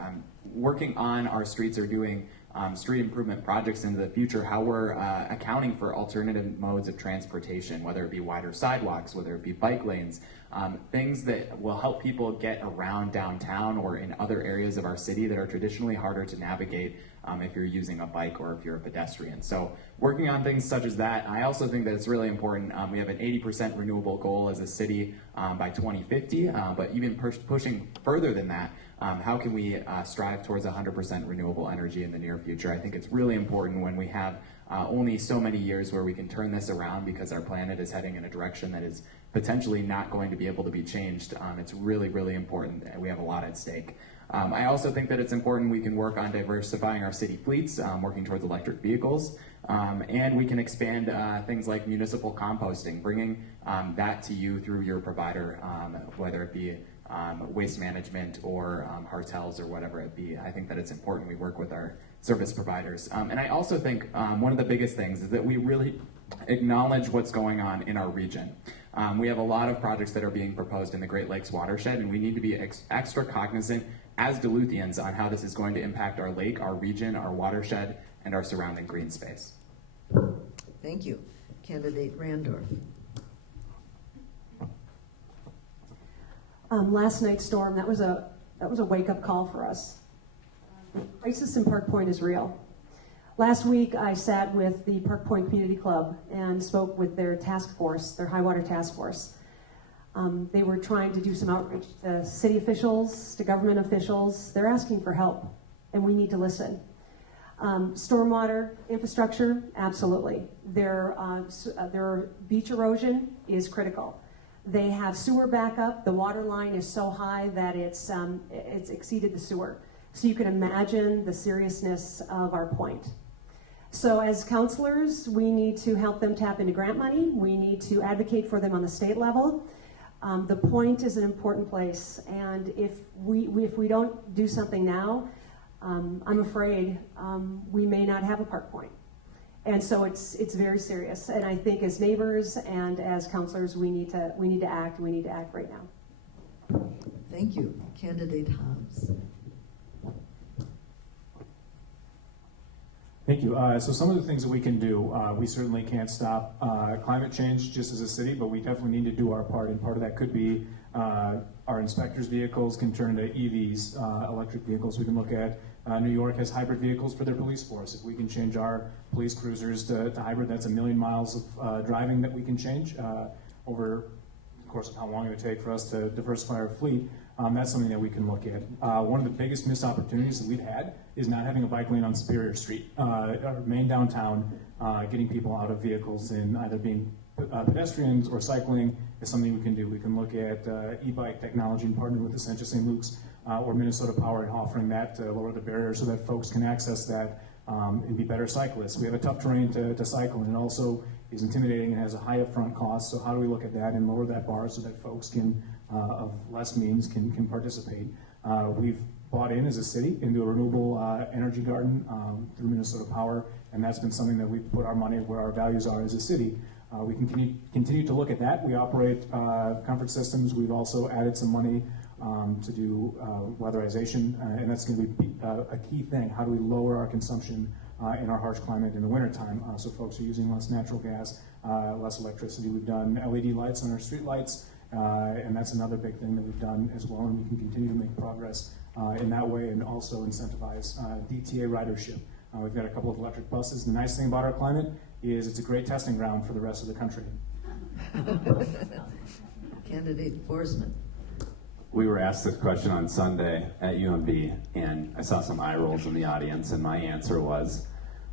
working on our streets or doing street improvement projects into the future, how we're accounting for alternative modes of transportation, whether it be wider sidewalks, whether it be bike lanes, things that will help people get around downtown or in other areas of our city that are traditionally harder to navigate if you're using a bike or if you're a pedestrian. So working on things such as that. I also think that it's really important. We have an 80% renewable goal as a city by 2050, but even pushing further than that, how can we strive towards 100% renewable energy in the near future? I think it's really important when we have only so many years where we can turn this around because our planet is heading in a direction that is potentially not going to be able to be changed. It's really, really important, and we have a lot at stake. I also think that it's important we can work on diversifying our city fleets, working towards electric vehicles, and we can expand things like municipal composting, bringing that to you through your provider, whether it be waste management or hotels or whatever it be. I think that it's important we work with our service providers. And I also think one of the biggest things is that we really acknowledge what's going on in our region. We have a lot of projects that are being proposed in the Great Lakes watershed, and we need to be extra cognizant as Duluthians on how this is going to impact our lake, our region, our watershed, and our surrounding green space. Thank you. Candidate Randorf. Last night's storm, that was a wake-up call for us. The crisis in Park Point is real. Last week, I sat with the Park Point Community Club and spoke with their task force, their high water task force. They were trying to do some outreach to city officials, to government officials. They're asking for help, and we need to listen. Stormwater infrastructure, absolutely. Their beach erosion is critical. They have sewer backup. The water line is so high that it's exceeded the sewer. So you can imagine the seriousness of our point. So as counselors, we need to help them tap into grant money. We need to advocate for them on the state level. The point is an important place, and if we don't do something now, I'm afraid we may not have a Park Point. And so it's very serious. And I think as neighbors and as counselors, we need to act. We need to act right now. Thank you. Candidate Hobbs. Thank you. So some of the things that we can do, we certainly can't stop climate change just as a city, but we definitely need to do our part. And part of that could be our inspectors' vehicles can turn into EVs, electric vehicles. We can look at New York has hybrid vehicles for their police force. If we can change our police cruisers to hybrid, that's 1 million miles of driving that we can change over the course of how long it would take for us to diversify our fleet. That's something that we can look at. One of the biggest missed opportunities that we've had is not having a bike lane on Superior Street. Our main downtown, getting people out of vehicles and either being pedestrians or cycling is something we can do. We can look at e-bike technology and partner with Essentia St. Luke's or Minnesota Power and offering that to lower the barrier so that folks can access that and be better cyclists. We have a tough terrain to cycle, and it also is intimidating and has a high upfront cost. So how do we look at that and lower that bar so that folks can, of less means, can participate? We've bought in as a city into a renewable energy garden through Minnesota Power, and that's been something that we've put our money where our values are as a city. We can continue to look at that. We operate comfort systems. We've also added some money to do weatherization, and that's going to be a key thing. How do we lower our consumption in our harsh climate in the wintertime so folks are using less natural gas, less electricity? We've done LED lights on our street lights, and that's another big thing that we've done as well, and we can continue to make progress in that way and also incentivize DTA ridership. We've got a couple of electric buses. The nice thing about our climate is it's a great testing ground for the rest of the country. Candidate Forsman. We were asked this question on Sunday at UMB, and I saw some eye rolls in the audience, and my answer was,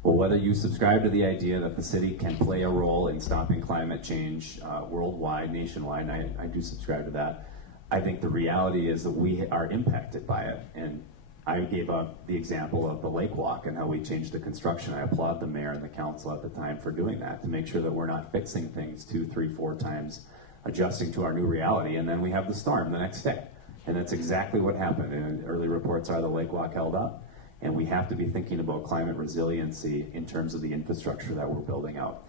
well, whether you subscribe to the idea that the city can play a role in stopping climate change worldwide, nationwide, and I do subscribe to that, I think the reality is that we are impacted by it. And I gave up the example of the Lake Walk and how we changed the construction. I applaud the mayor and the council at the time for doing that to make sure that we're not fixing things 2, 3, 4 times, adjusting to our new reality, and then we have the storm the next day. And that's exactly what happened. And early reports are the Lake Walk held up, and we have to be thinking about climate resiliency in terms of the infrastructure that we're building out.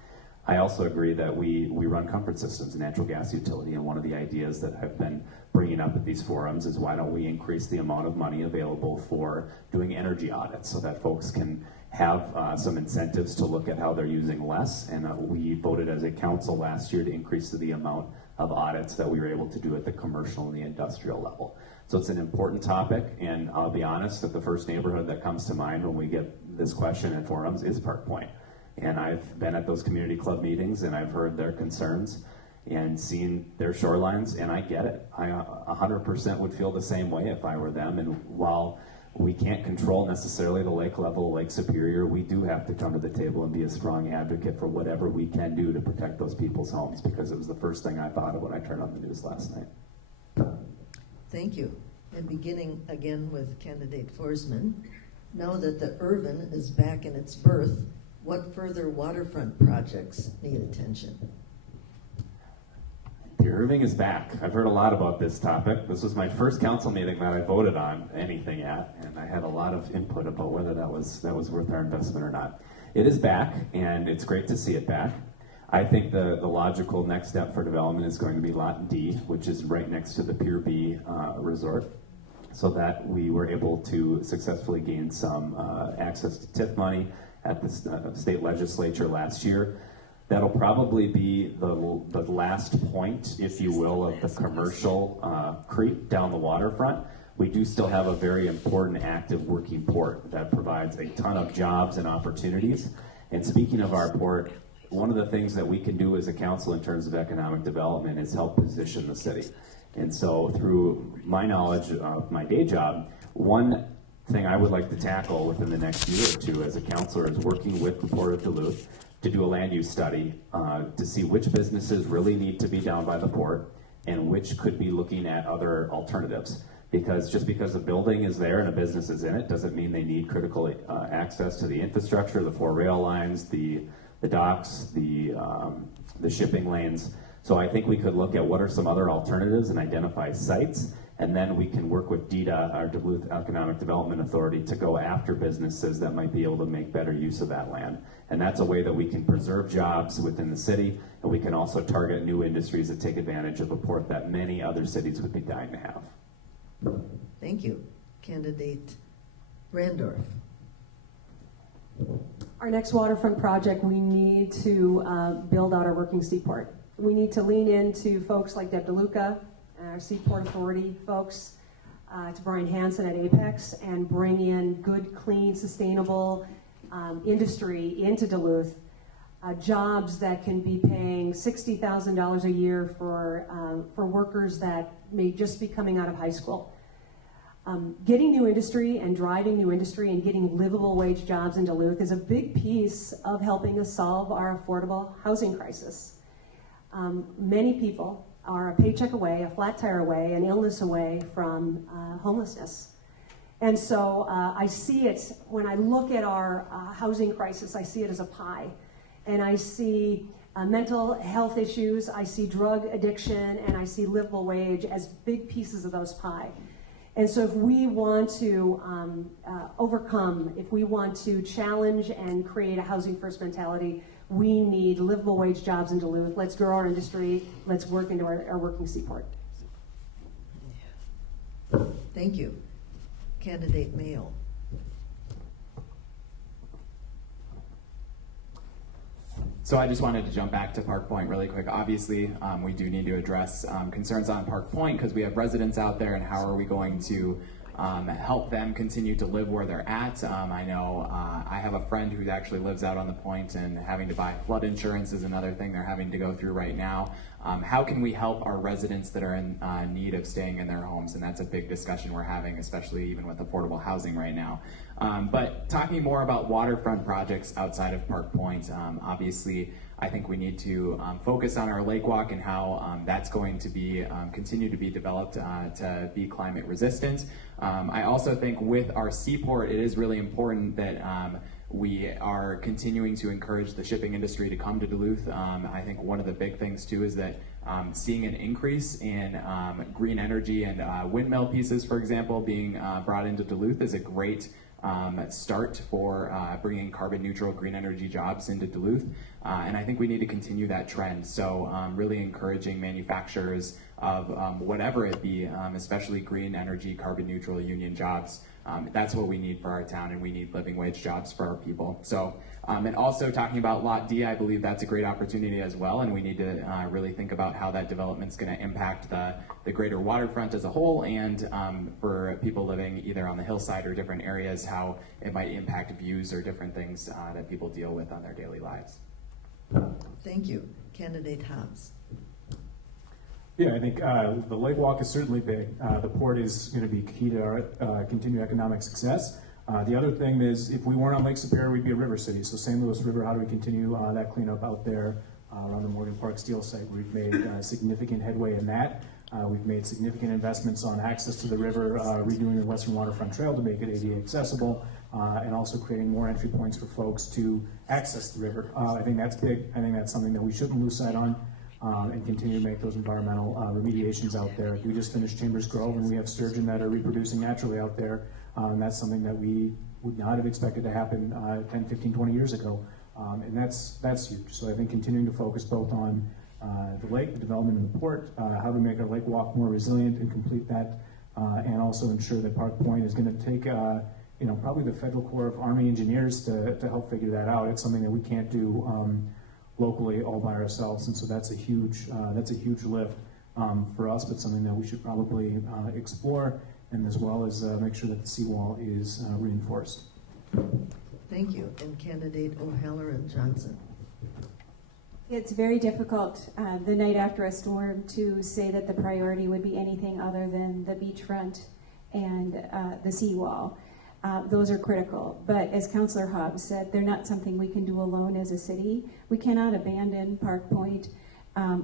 I also agree that we run comfort systems, natural gas utility, and one of the ideas that I've been bringing up at these forums is why don't we increase the amount of money available for doing energy audits so that folks can have some incentives to look at how they're using less. And we voted as a council last year to increase the amount of audits that we were able to do at the commercial and the industrial level. So it's an important topic, and I'll be honest that the first neighborhood that comes to mind when we get this question in forums is Park Point. And I've been at those community club meetings and I've heard their concerns and seen their shorelines, and I get it. I 100% would feel the same way if I were them. And while we can't control necessarily the lake level, Lake Superior, we do have to come to the table and be a strong advocate for whatever we can do to protect those people's homes, because it was the first thing I thought of when I turned on the news last night. Thank you. And beginning again with candidate Forsman, now that the Irvin is back in its berth, what further waterfront projects need attention? The Irving is back. I've heard a lot about this topic. This was my first council meeting that I voted on anything at, and I had a lot of input about whether that was worth our investment or not. It is back, and it's great to see it back. I think the logical next step for development is going to be Lot D, which is right next to the Pier B resort, so that we were able to successfully gain some access to TIF money at the state legislature last year. That'll probably be the last point, if you will, of the commercial creep down the waterfront. We do still have a very important active working port that provides a ton of jobs and opportunities. And speaking of our port, one of the things that we can do as a council in terms of economic development is help position the city. And so through my knowledge of my day job, one thing I would like to tackle within the next year or two as a councilor is working with the Port of Duluth to do a land use study to see which businesses really need to be down by the port and which could be looking at other alternatives. Because just because a building is there and a business is in it doesn't mean they need critical access to the infrastructure, the 4 rail lines, the docks, the shipping lanes. So I think we could look at what are some other alternatives and identify sites, and then we can work with DEDA, our Duluth Economic Development Authority, to go after businesses that might be able to make better use of that land. And that's a way that we can preserve jobs within the city, and we can also target new industries that take advantage of a port that many other cities would be dying to have. Thank you. Candidate Randorf. Our next waterfront project, we need to build out our working seaport. We need to lean into folks like Deb DeLuca, our Seaport Authority folks, to Brian Hansen at Apex, and bring in good, clean, sustainable industry into Duluth, jobs that can be paying $60,000 a year for workers that may just be coming out of high school. Getting new industry and driving new industry and getting livable wage jobs in Duluth is a big piece of helping us solve our affordable housing crisis. Many people are a paycheck away, a flat tire away, an illness away from homelessness. And so I see it, when I look at our housing crisis, I see it as a pie. And I see mental health issues, I see drug addiction, and I see livable wage as big pieces of those pie. And so if we want to overcome, if we want to challenge and create a housing first mentality, we need livable wage jobs in Duluth. Let's grow our industry. Let's work into our working seaport. Thank you. Candidate Mayo. So I just wanted to jump back to Park Point really quick. Obviously, we do need to address concerns on Park Point because we have residents out there, and how are we going to help them continue to live where they're at. I know I have a friend who actually lives out on the point, and having to buy flood insurance is another thing they're having to go through right now. How can we help our residents that are in need of staying in their homes? And that's a big discussion we're having, especially even with affordable housing right now. But talking more about waterfront projects outside of Park Point, obviously I think we need to focus on our lake walk and how that's going to be continue to be developed to be climate resistant. I also think with our seaport, it is really important that we are continuing to encourage the shipping industry to come to Duluth. I think one of the big things too is that seeing an increase in green energy and windmill pieces, for example, being brought into Duluth is a great start for bringing carbon neutral green energy jobs into Duluth. And I think we need to continue that trend. So really encouraging manufacturers of whatever it be, especially green energy, carbon neutral, union jobs. That's what we need for our town, and we need living wage jobs for our people. So, and also talking about Lot D, I believe that's a great opportunity as well, and we need to really think about how that development's going to impact the greater waterfront as a whole, and for people living either on the hillside or different areas, how it might impact views or different things that people deal with on their daily lives. Thank you. Candidate Hobbs. Yeah, I think the lake walk is certainly big. The port is going to be key to our continued economic success. The other thing is, if we weren't on Lake Superior, we'd be a river city. So St. Louis River, how do we continue that cleanup out there around the Morgan Park Steel site? We've made significant headway in that. We've made significant investments on access to the river, redoing the Western Waterfront Trail to make it ADA accessible, and also creating more entry points for folks to access the river. I think that's big. I think that's something that we shouldn't lose sight on. And continue to make those environmental remediations out there. We just finished Chambers Grove, and we have sturgeon that are reproducing naturally out there, and that's something that we would not have expected to happen 10, 15, 20 years ago, and that's huge. So I think continuing to focus both on the lake, the development of the port, how do we make our lake walk more resilient and complete that, and also ensure that Park Point is going to take probably the Federal Corps of Army Engineers to help figure that out. It's something that we can't do locally all by ourselves, and so that's a huge lift for us, but something that we should probably explore, and as well as make sure that the seawall is reinforced. Thank you. And Candidate O'Halloran Johnson. It's very difficult the night after a storm to say that the priority would be anything other than the beachfront and the seawall. Those are critical, but as Councillor Hobbs said, they're not something we can do alone as a city. We cannot abandon Park Point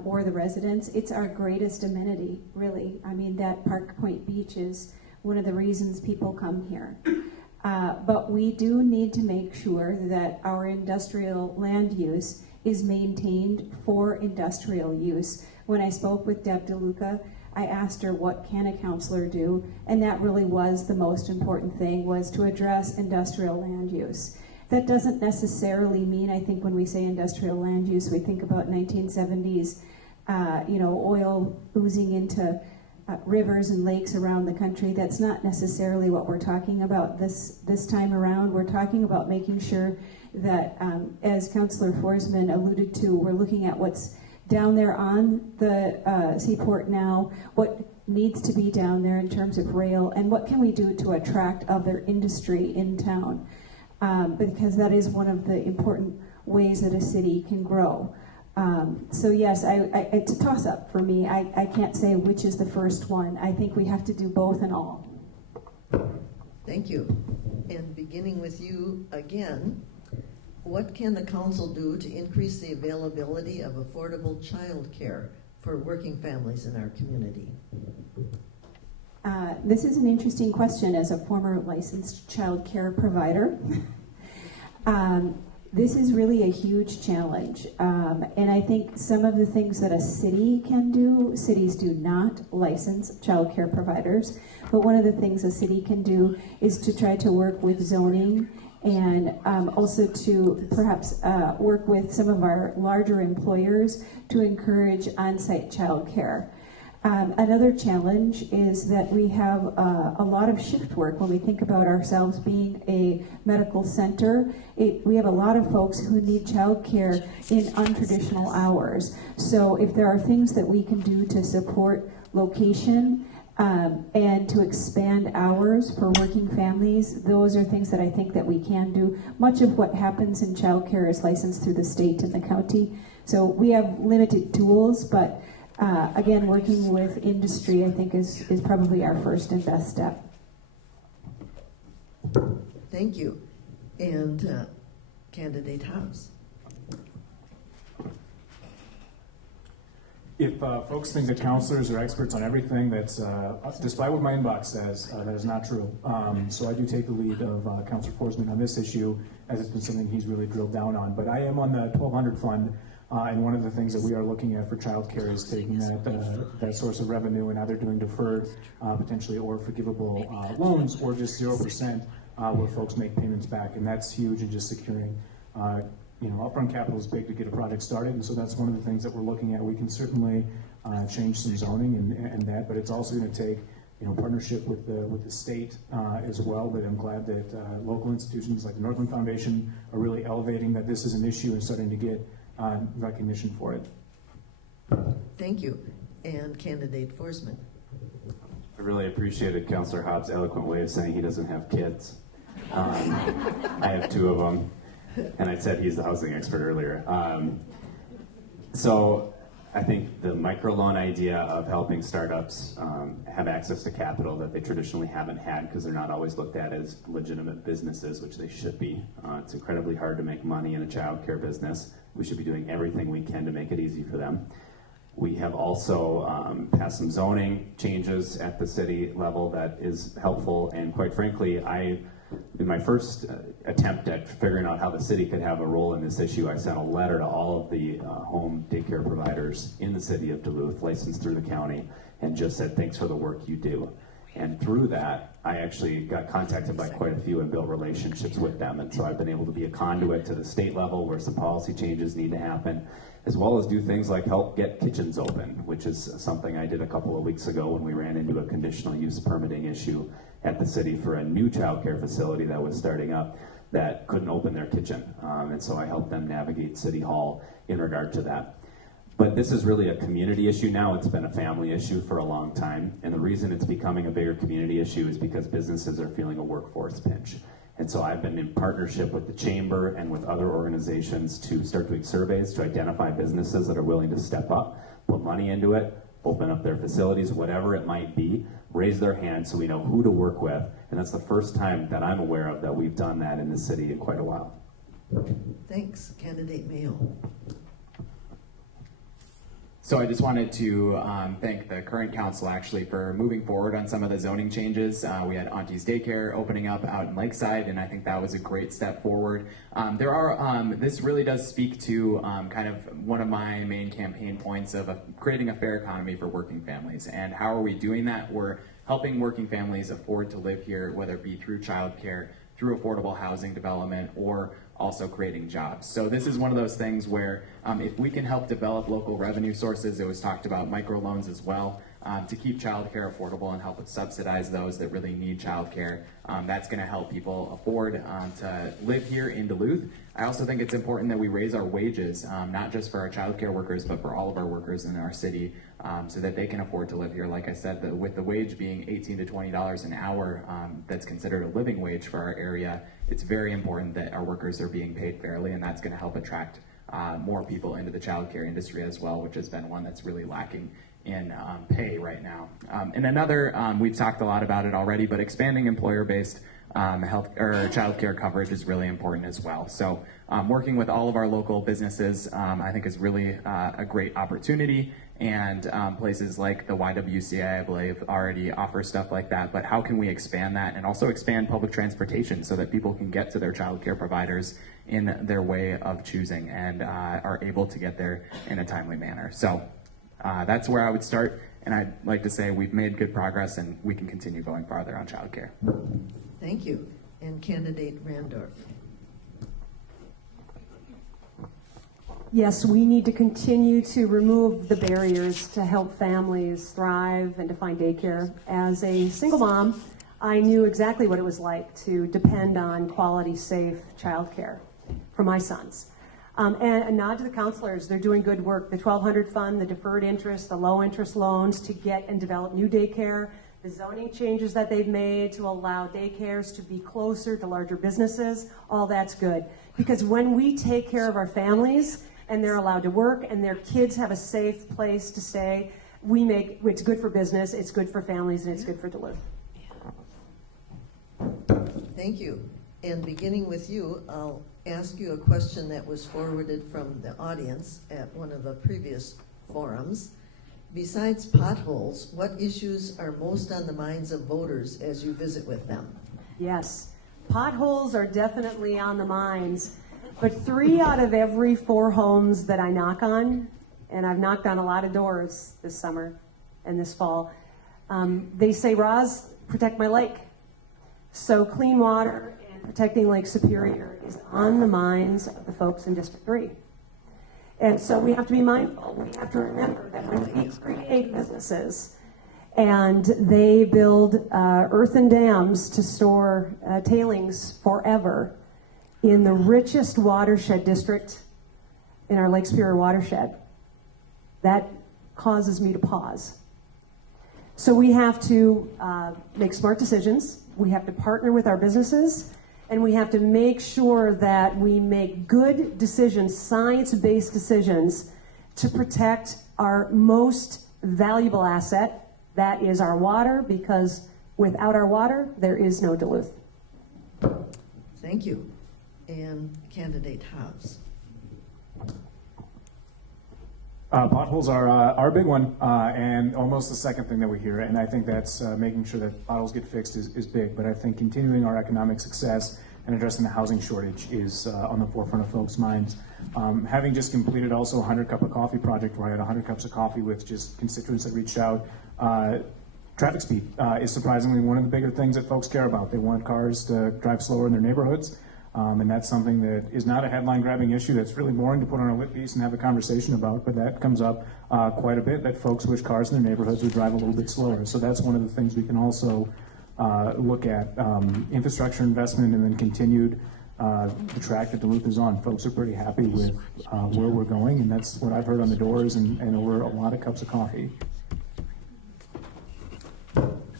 or the residents. It's our greatest amenity, really. I mean, that Park Point beach is one of the reasons people come here. But we do need to make sure that our industrial land use is maintained for industrial use. When I spoke with Deb DeLuca, I asked her, what can a councillor do? And that really was the most important thing, was to address industrial land use. That doesn't necessarily mean, I think when we say industrial land use, we think about 1970s, oil oozing into rivers and lakes around the country. That's not necessarily what we're talking about this time around. We're talking about making sure that, as Councillor Forsman alluded to, we're looking at what's down there on the seaport now, what needs to be down there in terms of rail, and what can we do to attract other industry in town, because that is one of the important ways that a city can grow. So yes, it's a toss-up for me. I can't say which is the first one. I think we have to do both and all. Thank you. And beginning with you again, what can the council do to increase the availability of affordable child care for working families in our community? This is an interesting question as a former licensed child care provider. This is really a huge challenge. And I think some of the things that a city can do, cities do not license child care providers, but one of the things a city can do is to try to work with zoning and also to perhaps work with some of our larger employers to encourage on-site child care. Another challenge is that we have a lot of shift work when we think about ourselves being a medical center. We have a lot of folks who need child care in untraditional hours. So if there are things that we can do to support location and to expand hours for working families, those are things that I think that we can do. Much of what happens in child care is licensed through the state and the county. So we have limited tools, but again, working with industry, I think, is probably our first and best step. Thank you. And Candidate Hobbs. If folks think that counselors are experts on everything, that's, despite what my inbox says, that is not true. So I do take the lead of Councillor Forsman on this issue, as it's been something he's really drilled down on. But I am on the 1200 fund, and one of the things that we are looking at for childcare is taking that source of revenue and either doing deferred, potentially, or forgivable loans, or just 0%, where folks make payments back, and that's huge in just securing. Upfront capital is big to get a project started, and so that's one of the things that we're looking at. We can certainly change some zoning and that, but it's also going to take partnership with the state as well. But I'm glad that local institutions like the Northland Foundation are really elevating that this is an issue and starting to get recognition for it. Thank you. And candidate Forsman. I really appreciated Councillor Hobbs' eloquent way of saying he doesn't have kids. I have 2 of them, and I said he's the housing expert earlier. So I think the microloan idea of helping startups have access to capital that they traditionally haven't had because they're not always looked at as legitimate businesses, which they should be. It's incredibly hard to make money in a child care business. We should be doing everything we can to make it easy for them. We have also passed some zoning changes at the city level that is helpful, and quite frankly, in my first attempt at figuring out how the city could have a role in this issue, I sent a letter to all of the home daycare providers in the city of Duluth, licensed through the county, and just said, thanks for the work you do. And through that, I actually got contacted by quite a few and built relationships with them. And so I've been able to be a conduit to the state level where some policy changes need to happen, as well as do things like help get kitchens open, which is something I did a couple of weeks ago when we ran into a conditional use permitting issue at the city for a new child care facility that was starting up that couldn't open their kitchen. And so I helped them navigate City Hall in regard to that. But this is really a community issue now. It's been a family issue for a long time. And the reason it's becoming a bigger community issue is because businesses are feeling a workforce pinch. And so I've been in partnership with the chamber and with other organizations to start doing surveys to identify businesses that are willing to step up, put money into it, open up their facilities, whatever it might be, raise their hand so we know who to work with. And that's the first time that I'm aware of that we've done that in the city in quite a while. Thanks. Candidate Mayo. So I just wanted to thank the current council actually for moving forward on some of the zoning changes. We had Auntie's Daycare opening up out in Lakeside, and I think that was a great step forward. This really does speak to kind of one of my main campaign points of creating a fair economy for working families. And how are we doing that? We're helping working families afford to live here, whether it be through childcare, through affordable housing development, or also creating jobs. So this is one of those things where if we can help develop local revenue sources, it was talked about microloans as well, to keep childcare affordable and help subsidize those that really need childcare. That's going to help people afford to live here in Duluth. I also think it's important that we raise our wages, not just for our childcare workers, but for all of our workers in our city, so that they can afford to live here. Like I said, with the wage being $18 to $20 an hour, that's considered a living wage for our area, it's very important that our workers are being paid fairly, and that's going to help attract more people into the childcare industry as well, which has been one that's really lacking in pay right now. And another, we've talked a lot about it already, but expanding employer-based health or childcare coverage is really important as well. So working with all of our local businesses, I think is really a great opportunity. And places like the YWCA, I believe, already offer stuff like that. But how can we expand that and also expand public transportation so that people can get to their childcare providers in their way of choosing and are able to get there in a timely manner? So that's where I would start. And I'd like to say we've made good progress and we can continue going farther on childcare. Thank you. And candidate Randorf. Yes, we need to continue to remove the barriers to help families thrive and to find daycare. As a single mom, I knew exactly what it was like to depend on quality, safe childcare for my sons. And a nod to the counselors, they're doing good work. The 1200 fund, the deferred interest, the low interest loans to get and develop new daycare, the zoning changes that they've made to allow daycares to be closer to larger businesses, all that's good. Because when we take care of our families, and they're allowed to work, and their kids have a safe place to stay, it's good for business, it's good for families, and it's good for Duluth. Thank you. And beginning with you, I'll ask you a question that was forwarded from the audience at one of the previous forums. Besides potholes, what issues are most on the minds of voters as you visit with them? Yes, potholes are definitely on the minds. But 3 out of every 4 homes that I knock on, and I've knocked on a lot of doors this summer and this fall, they say, Roz, protect my lake. So clean water and protecting Lake Superior is on the minds of the folks in District 3. And so we have to be mindful. We have to remember that when we create businesses and they build earthen dams to store tailings forever in the richest watershed district in our Lake Superior watershed, that causes me to pause. So we have to make smart decisions. We have to partner with our businesses, and we have to make sure that we make good decisions, science-based decisions, to protect our most valuable asset, that is our water, because without our water, there is no Duluth. Thank you. And candidate Hobbs. Potholes are our big one, and almost the second thing that we hear, and I think that's making sure that potholes get fixed is big, but I think continuing our economic success and addressing the housing shortage is on the forefront of folks' minds. Having just completed also a 100 cup of coffee project where I had 100 cups of coffee with just constituents that reached out, traffic speed is surprisingly one of the bigger things that folks care about. They want cars to drive slower in their neighborhoods. And that's something that is not a headline-grabbing issue that's really boring to put on a lit piece and have a conversation about, but that comes up quite a bit, that folks wish cars in their neighborhoods would drive a little bit slower. So that's one of the things we can also look at. Infrastructure investment and then continued the track that Duluth is on. Folks are pretty happy with where we're going, and that's what I've heard on the doors and over a lot of cups of coffee.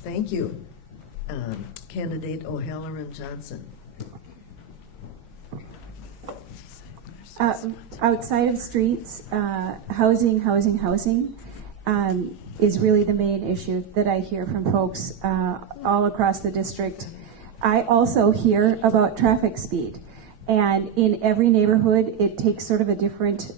Thank you. Candidate O'Halloran Johnson. Outside of streets, housing is really the main issue that I hear from folks all across the district. I also hear about traffic speed, and in every neighborhood it takes sort of a different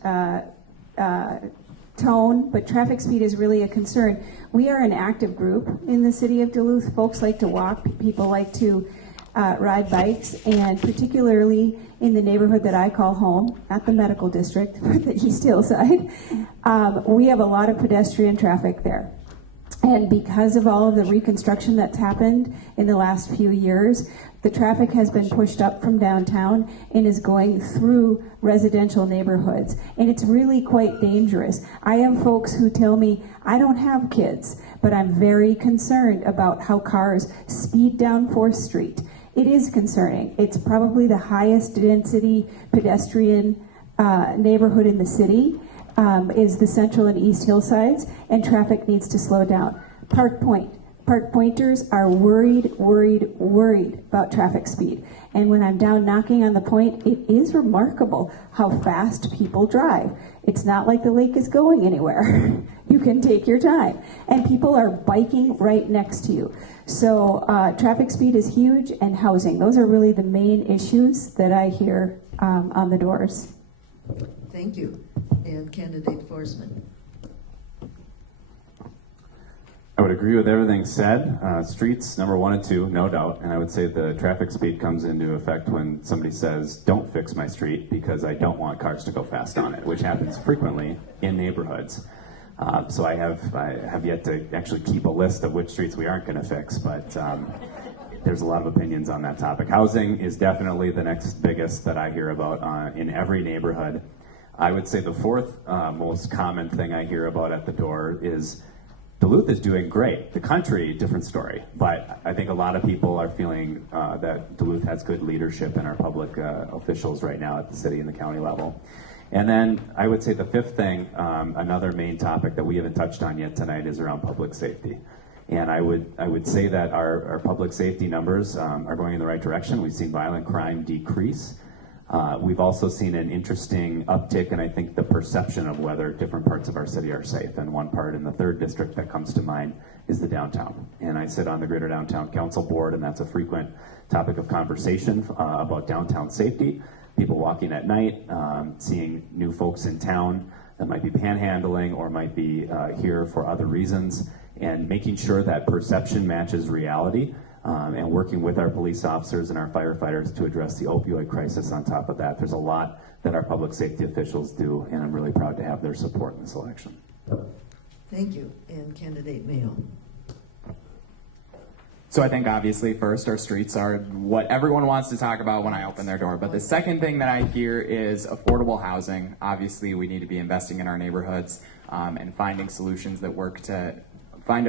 tone, but traffic speed is really a concern. We are an active group in the city of Duluth. Folks like to walk, people like to ride bikes, and particularly in the neighborhood that I call home, at the medical district, the East Hillside, we have a lot of pedestrian traffic there. And because of all of the reconstruction that's happened in the last few years, the traffic has been pushed up from downtown and is going through residential neighborhoods. And it's really quite dangerous. I have folks who tell me, I don't have kids, but I'm very concerned about how cars speed down 4th Street. It is concerning. It's probably the highest density pedestrian neighborhood in the city, is the Central and East Hillsides, and traffic needs to slow down. Park Point. Park Pointers are worried about traffic speed. And when I'm down knocking on the point, it is remarkable how fast people drive. It's not like the lake is going anywhere. You can take your time. And people are biking right next to you. So traffic speed is huge, and housing. Those are really the main issues that I hear on the doors. Thank you. And candidate Forsman. I would agree with everything said. Streets, number 1 and 2, no doubt. And I would say the traffic speed comes into effect when somebody says, don't fix my street because I don't want cars to go fast on it, which happens frequently in neighborhoods. So I have yet to actually keep a list of which streets we aren't going to fix, but there's a lot of opinions on that topic. Housing is definitely the next biggest that I hear about in every neighborhood. I would say the 4th most common thing I hear about at the door is Duluth is doing great. The country, different story. But I think a lot of people are feeling that Duluth has good leadership in our public officials right now at the city and the county level. And then I would say the 5th thing, another main topic that we haven't touched on yet tonight, is around public safety. And I would say that our public safety numbers are going in the right direction. We've seen violent crime decrease. We've also seen an interesting uptick in, I think, the perception of whether different parts of our city are safe. And one part in the 3rd district that comes to mind is the downtown. And I sit on the Greater Downtown Council Board, and that's a frequent topic of conversation about downtown safety. People walking at night, seeing new folks in town that might be panhandling or might be here for other reasons, and making sure that perception matches reality. And working with our police officers and our firefighters to address the opioid crisis on top of that. There's a lot that our public safety officials do, and I'm really proud to have their support in this election. Thank you. And candidate Mayo. So I think obviously first our streets are what everyone wants to talk about when I open their door. But the second thing that I hear is affordable housing. Obviously we need to be investing in our neighborhoods and finding solutions that work to find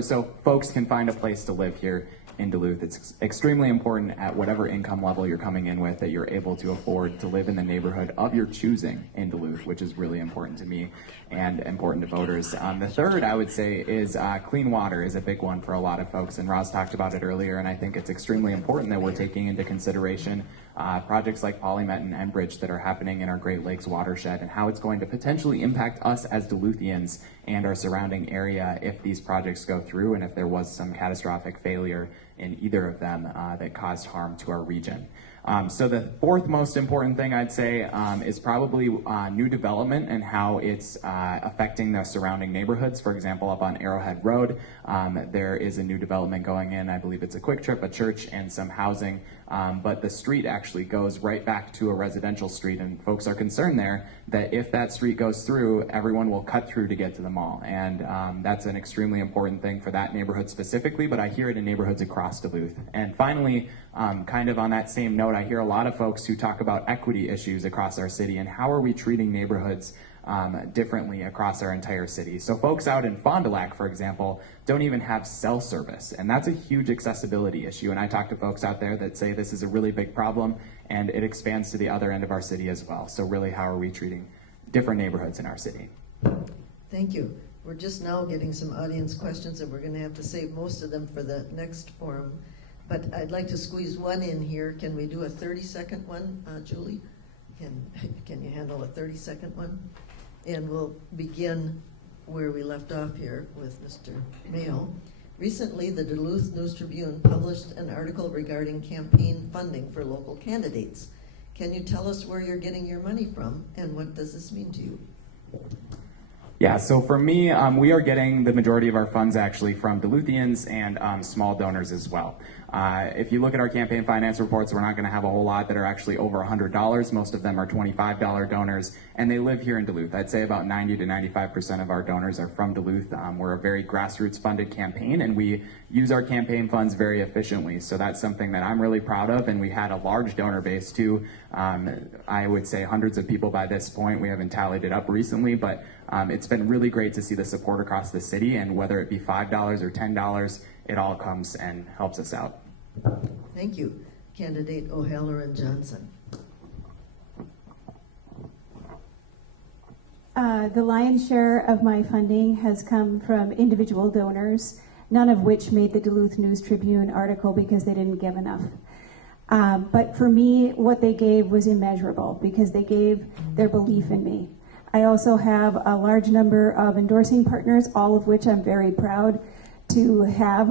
so folks can find a place to live here in Duluth. It's extremely important at whatever income level you're coming in with that you're able to afford to live in the neighborhood of your choosing in Duluth, which is really important to me and important to voters. The third, I would say, is clean water is a big one for a lot of folks, and Roz talked about it earlier, and I think it's extremely important that we're taking into consideration projects like Polymet and Enbridge that are happening in our Great Lakes watershed and how it's going to potentially impact us as Duluthians and our surrounding area if these projects go through and if there was some catastrophic failure in either of them that caused harm to our region. So the fourth most important thing I'd say is probably new development and how it's affecting the surrounding neighborhoods. For example, up on Arrowhead Road, there is a new development going in. I believe it's a Quick Trip, a church, and some housing. But the street actually goes right back to a residential street, and folks are concerned there that if that street goes through, everyone will cut through to get to the mall. And that's an extremely important thing for that neighborhood specifically, but I hear it in neighborhoods across Duluth. And finally, kind of on that same note, I hear a lot of folks who talk about equity issues across our city and how are we treating neighborhoods differently across our entire city. So folks out in Fond du Lac, for example, don't even have cell service, and that's a huge accessibility issue. And I talk to folks out there that say this is a really big problem, and it expands to the other end of our city as well. So really, how are we treating different neighborhoods in our city? Thank you. We're just now getting some audience questions, and we're going to have to save most of them for the next forum. But I'd like to squeeze one in here. Can we do a 30-second one, Julie? Can you handle a 30-second one? And we'll begin where we left off here with Mr. Mayo. Recently, the Duluth News-Tribune published an article regarding campaign funding for local candidates. Can you tell us where you're getting your money from, and what does this mean to you? Yeah, so for me, we are getting the majority of our funds actually from Duluthians and small donors as well. If you look at our campaign finance reports, we're not going to have a whole lot that are actually over $100. Most of them are $25 donors, and they live here in Duluth. I'd say about 90 to 95% of our donors are from Duluth. We're a very grassroots funded campaign, and we use our campaign funds very efficiently. So that's something that I'm really proud of, and we had a large donor base too. I would say hundreds of people by this point. We haven't tallied it up recently, but it's been really great to see the support across the city, and whether it be $5 or $10, it all comes and helps us out. Thank you. Candidate O'Halloran Johnson. The lion's share of my funding has come from individual donors, none of which made the Duluth News-Tribune article because they didn't give enough. But for me, what they gave was immeasurable because they gave their belief in me. I also have a large number of endorsing partners, all of which I'm very proud to have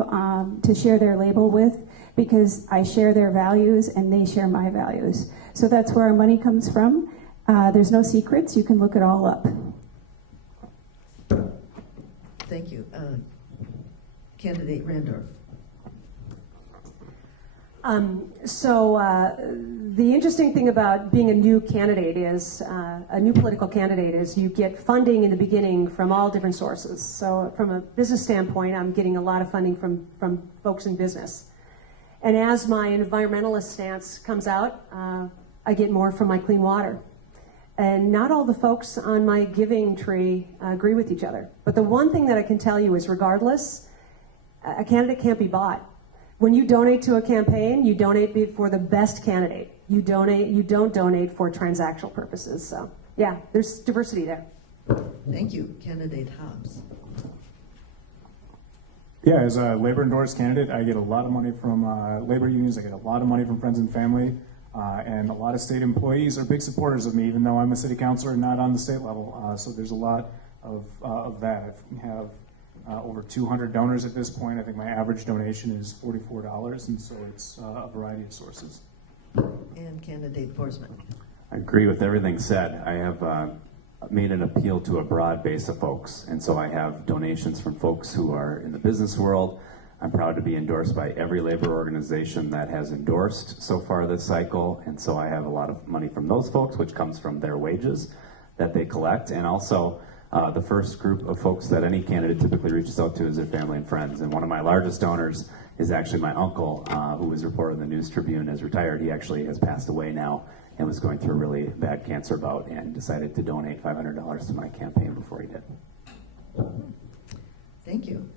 to share their label with, because I share their values and they share my values. So that's where our money comes from. There's no secrets. You can look it all up. Thank you. Candidate Randorf. The interesting thing about being a new candidate is, a new political candidate is you get funding in the beginning from all different sources. So from a business standpoint, I'm getting a lot of funding from folks in business. And as my environmentalist stance comes out, I get more from my clean water. And not all the folks on my giving tree agree with each other. But the one thing that I can tell you is regardless, a candidate can't be bought. When you donate to a campaign, you donate for the best candidate. You don't donate for transactional purposes. So yeah, there's diversity there. Thank you. Candidate Hobbs. Yeah, as a labor endorsed candidate, I get a lot of money from labor unions. I get a lot of money from friends and family. And a lot of state employees are big supporters of me, even though I'm a city councilor and not on the state level. So there's a lot of that. I have over 200 donors at this point. I think my average donation is $44, and so it's a variety of sources. And Candidate Forsman. I agree with everything said. I have made an appeal to a broad base of folks, and so I have donations from folks who are in the business world. I'm proud to be endorsed by every labor organization that has endorsed so far this cycle, and so I have a lot of money from those folks, which comes from their wages that they collect. And also, The first group of folks that any candidate typically reaches out to is their family and friends. And one of my largest donors is actually my uncle, who was reported in the News Tribune as retired. He actually has passed away now and was going through a really bad cancer bout and decided to donate $500 to my campaign before he did. Thank you.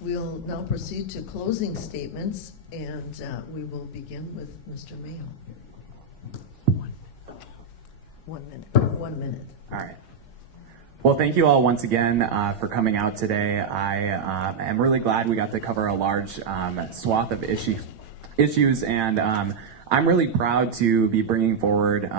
We'll now proceed to closing statements, and we will begin with Mr. Mayo. 1 minute. 1 minute. All right. Well, thank you all once again for coming out today. I am really glad we got to cover a large swath of issues, and I'm really proud to be bringing forward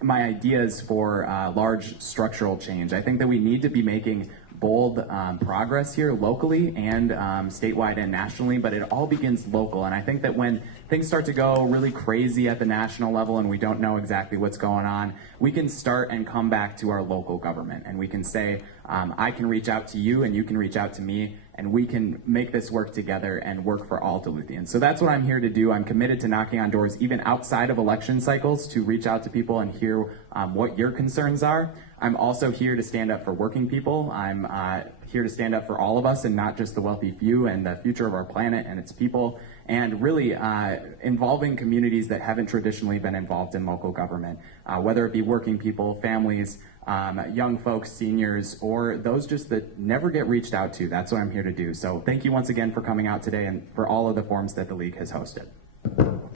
my ideas for large structural change. I think that we need to be making bold progress here locally and statewide and nationally, but it all begins local. And I think that when things start to go really crazy at the national level and we don't know exactly what's going on, we can start and come back to our local government. And we can say, I can reach out to you and you can reach out to me, and we can make this work together and work for all Duluthians. So that's what I'm here to do. I'm committed to knocking on doors even outside of election cycles to reach out to people and hear what your concerns are. I'm also here to stand up for working people. I'm here to stand up for all of us and not just the wealthy few and the future of our planet and its people, and really involving communities that haven't traditionally been involved in local government, whether it be working people, families, young folks, seniors, or those just that never get reached out to. That's what I'm here to do. So thank you once again for coming out today and for all of the forums that the League has hosted.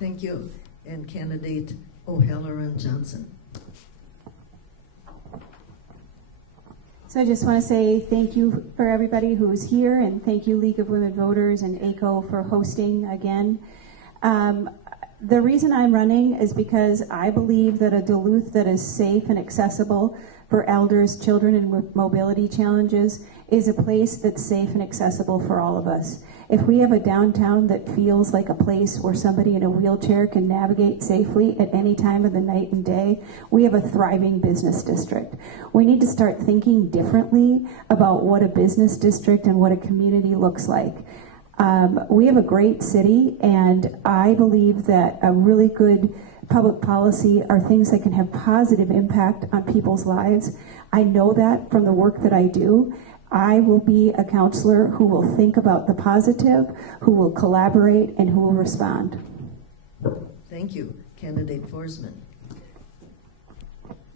Thank you. And candidate O'Halloran Johnson. So I just want to say thank you for everybody who's here, and thank you League of Women Voters and ACO for hosting again. The reason I'm running is because I believe that a Duluth that is safe and accessible for elders, children, and with mobility challenges is a place that's safe and accessible for all of us. If we have a downtown that feels like a place where somebody in a wheelchair can navigate safely at any time of the night and day, we have a thriving business district. We need to start thinking differently about what a business district and what a community looks like. We have a great city, and I believe that a really good public policy are things that can have positive impact on people's lives. I know that from the work that I do. I will be a counselor who will think about the positive, who will collaborate, and who will respond. Thank you. Candidate Forsman.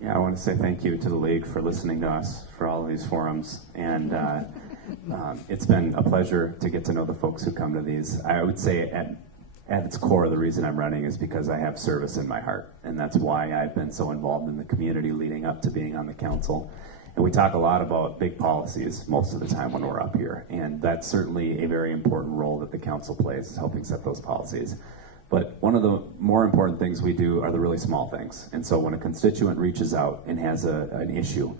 Yeah, I want to say thank you to the League for listening to us for all of these forums, and it's been a pleasure to get to know the folks who come to these. I would say at its core, the reason I'm running is because I have service in my heart, and that's why I've been so involved in the community leading up to being on the council. And we talk a lot about big policies most of the time when we're up here, and that's certainly a very important role that the council plays, is helping set those policies. But one of the more important things we do are the really small things. And so when a constituent reaches out and has an issue,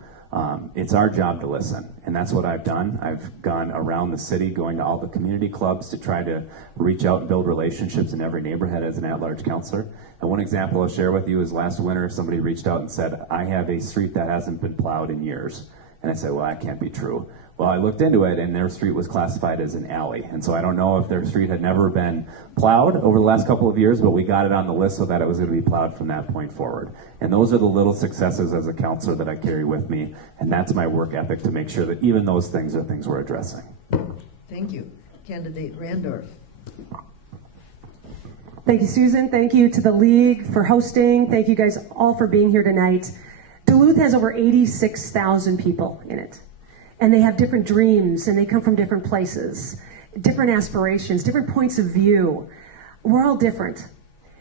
it's our job to listen. And that's what I've done. I've gone around the city, going to all the community clubs to try to reach out and build relationships in every neighborhood as an at-large counselor. And one example I'll share with you is last winter, somebody reached out and said, I have a street that hasn't been plowed in years. And I said, well, that can't be true. Well, I looked into it, and their street was classified as an alley. And so I don't know if their street had never been plowed over the last couple of years, but we got it on the list so that it was going to be plowed from that point forward. And those are the little successes as a counselor that I carry with me, and that's my work ethic, to make sure that even those things are things we're addressing. Thank you. Candidate Randorf. Thank you, Susan. Thank you to the League for hosting. Thank you guys all for being here tonight. Duluth has over 86,000 people in it. And they have different dreams, and they come from different places, different aspirations, different points of view. We're all different.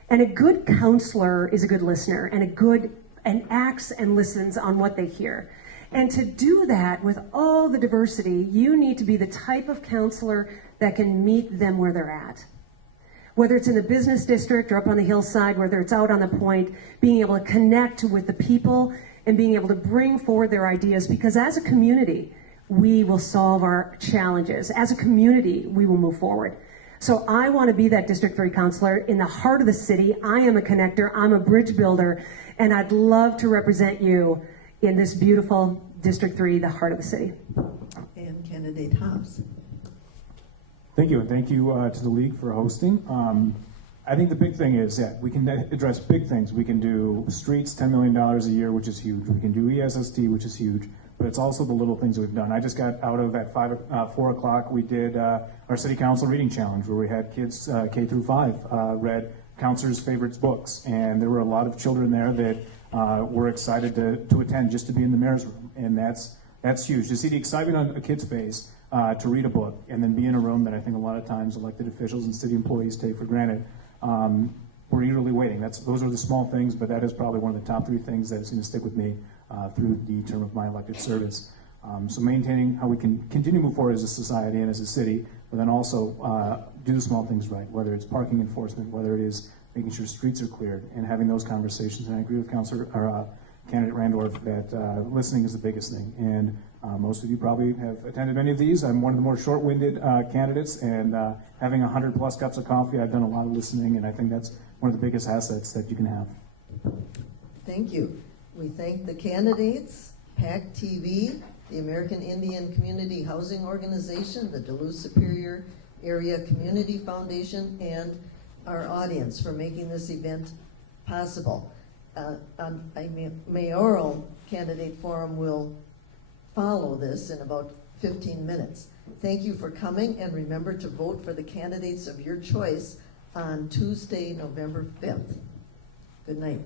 And a good counselor is a good listener, and acts and listens on what they hear. And to do that with all the diversity, you need to be the type of counselor that can meet them where they're at. Whether it's in the business district or up on the hillside, whether it's out on the point, being able to connect with the people and being able to bring forward their ideas, because as a community, we will solve our challenges. As a community, we will move forward. So I want to be that District 3 counselor in the heart of the city. I am a connector, I'm a bridge builder, and I'd love to represent you in this beautiful District 3, the heart of the city. And Candidate Hobbs. Thank you, and thank you to the League for hosting. I think the big thing is that we can address big things. We can do streets, $10 million a year, which is huge. We can do ESST, which is huge. but it's also the little things that we've done. I just got out of at 4 o'clock, we did our city council reading challenge where we had kids K through 5 read counselors' favorites books, and there were a lot of children there that were excited to attend just to be in the mayor's room, and that's huge. To see the excitement on a kid's face to read a book and then be in a room that I think a lot of times elected officials and city employees take for granted. We're eagerly waiting. Those are the small things, but that is probably one of the top 3 things that is going to stick with me through the term of my elected service. So maintaining how we can continue to move forward as a society and as a city, but then also do the small things right, whether it's parking enforcement, whether it is making sure streets are cleared, and having those conversations. And I agree with Candidate Randorf that listening is the biggest thing. And most of you probably have attended many of these. I'm one of the more short-winded candidates, and having 100+ cups of coffee, I've done a lot of listening, and I think that's one of the biggest assets that you can have. Thank you. We thank the candidates, PACT-TV, the American Indian Community Housing Organization, the Duluth Superior Area Community Foundation, and our audience for making this event possible. A mayoral candidate forum will follow this in about 15 minutes. Thank you for coming, and remember to vote for the candidates of your choice on Tuesday, November 5th. Good night.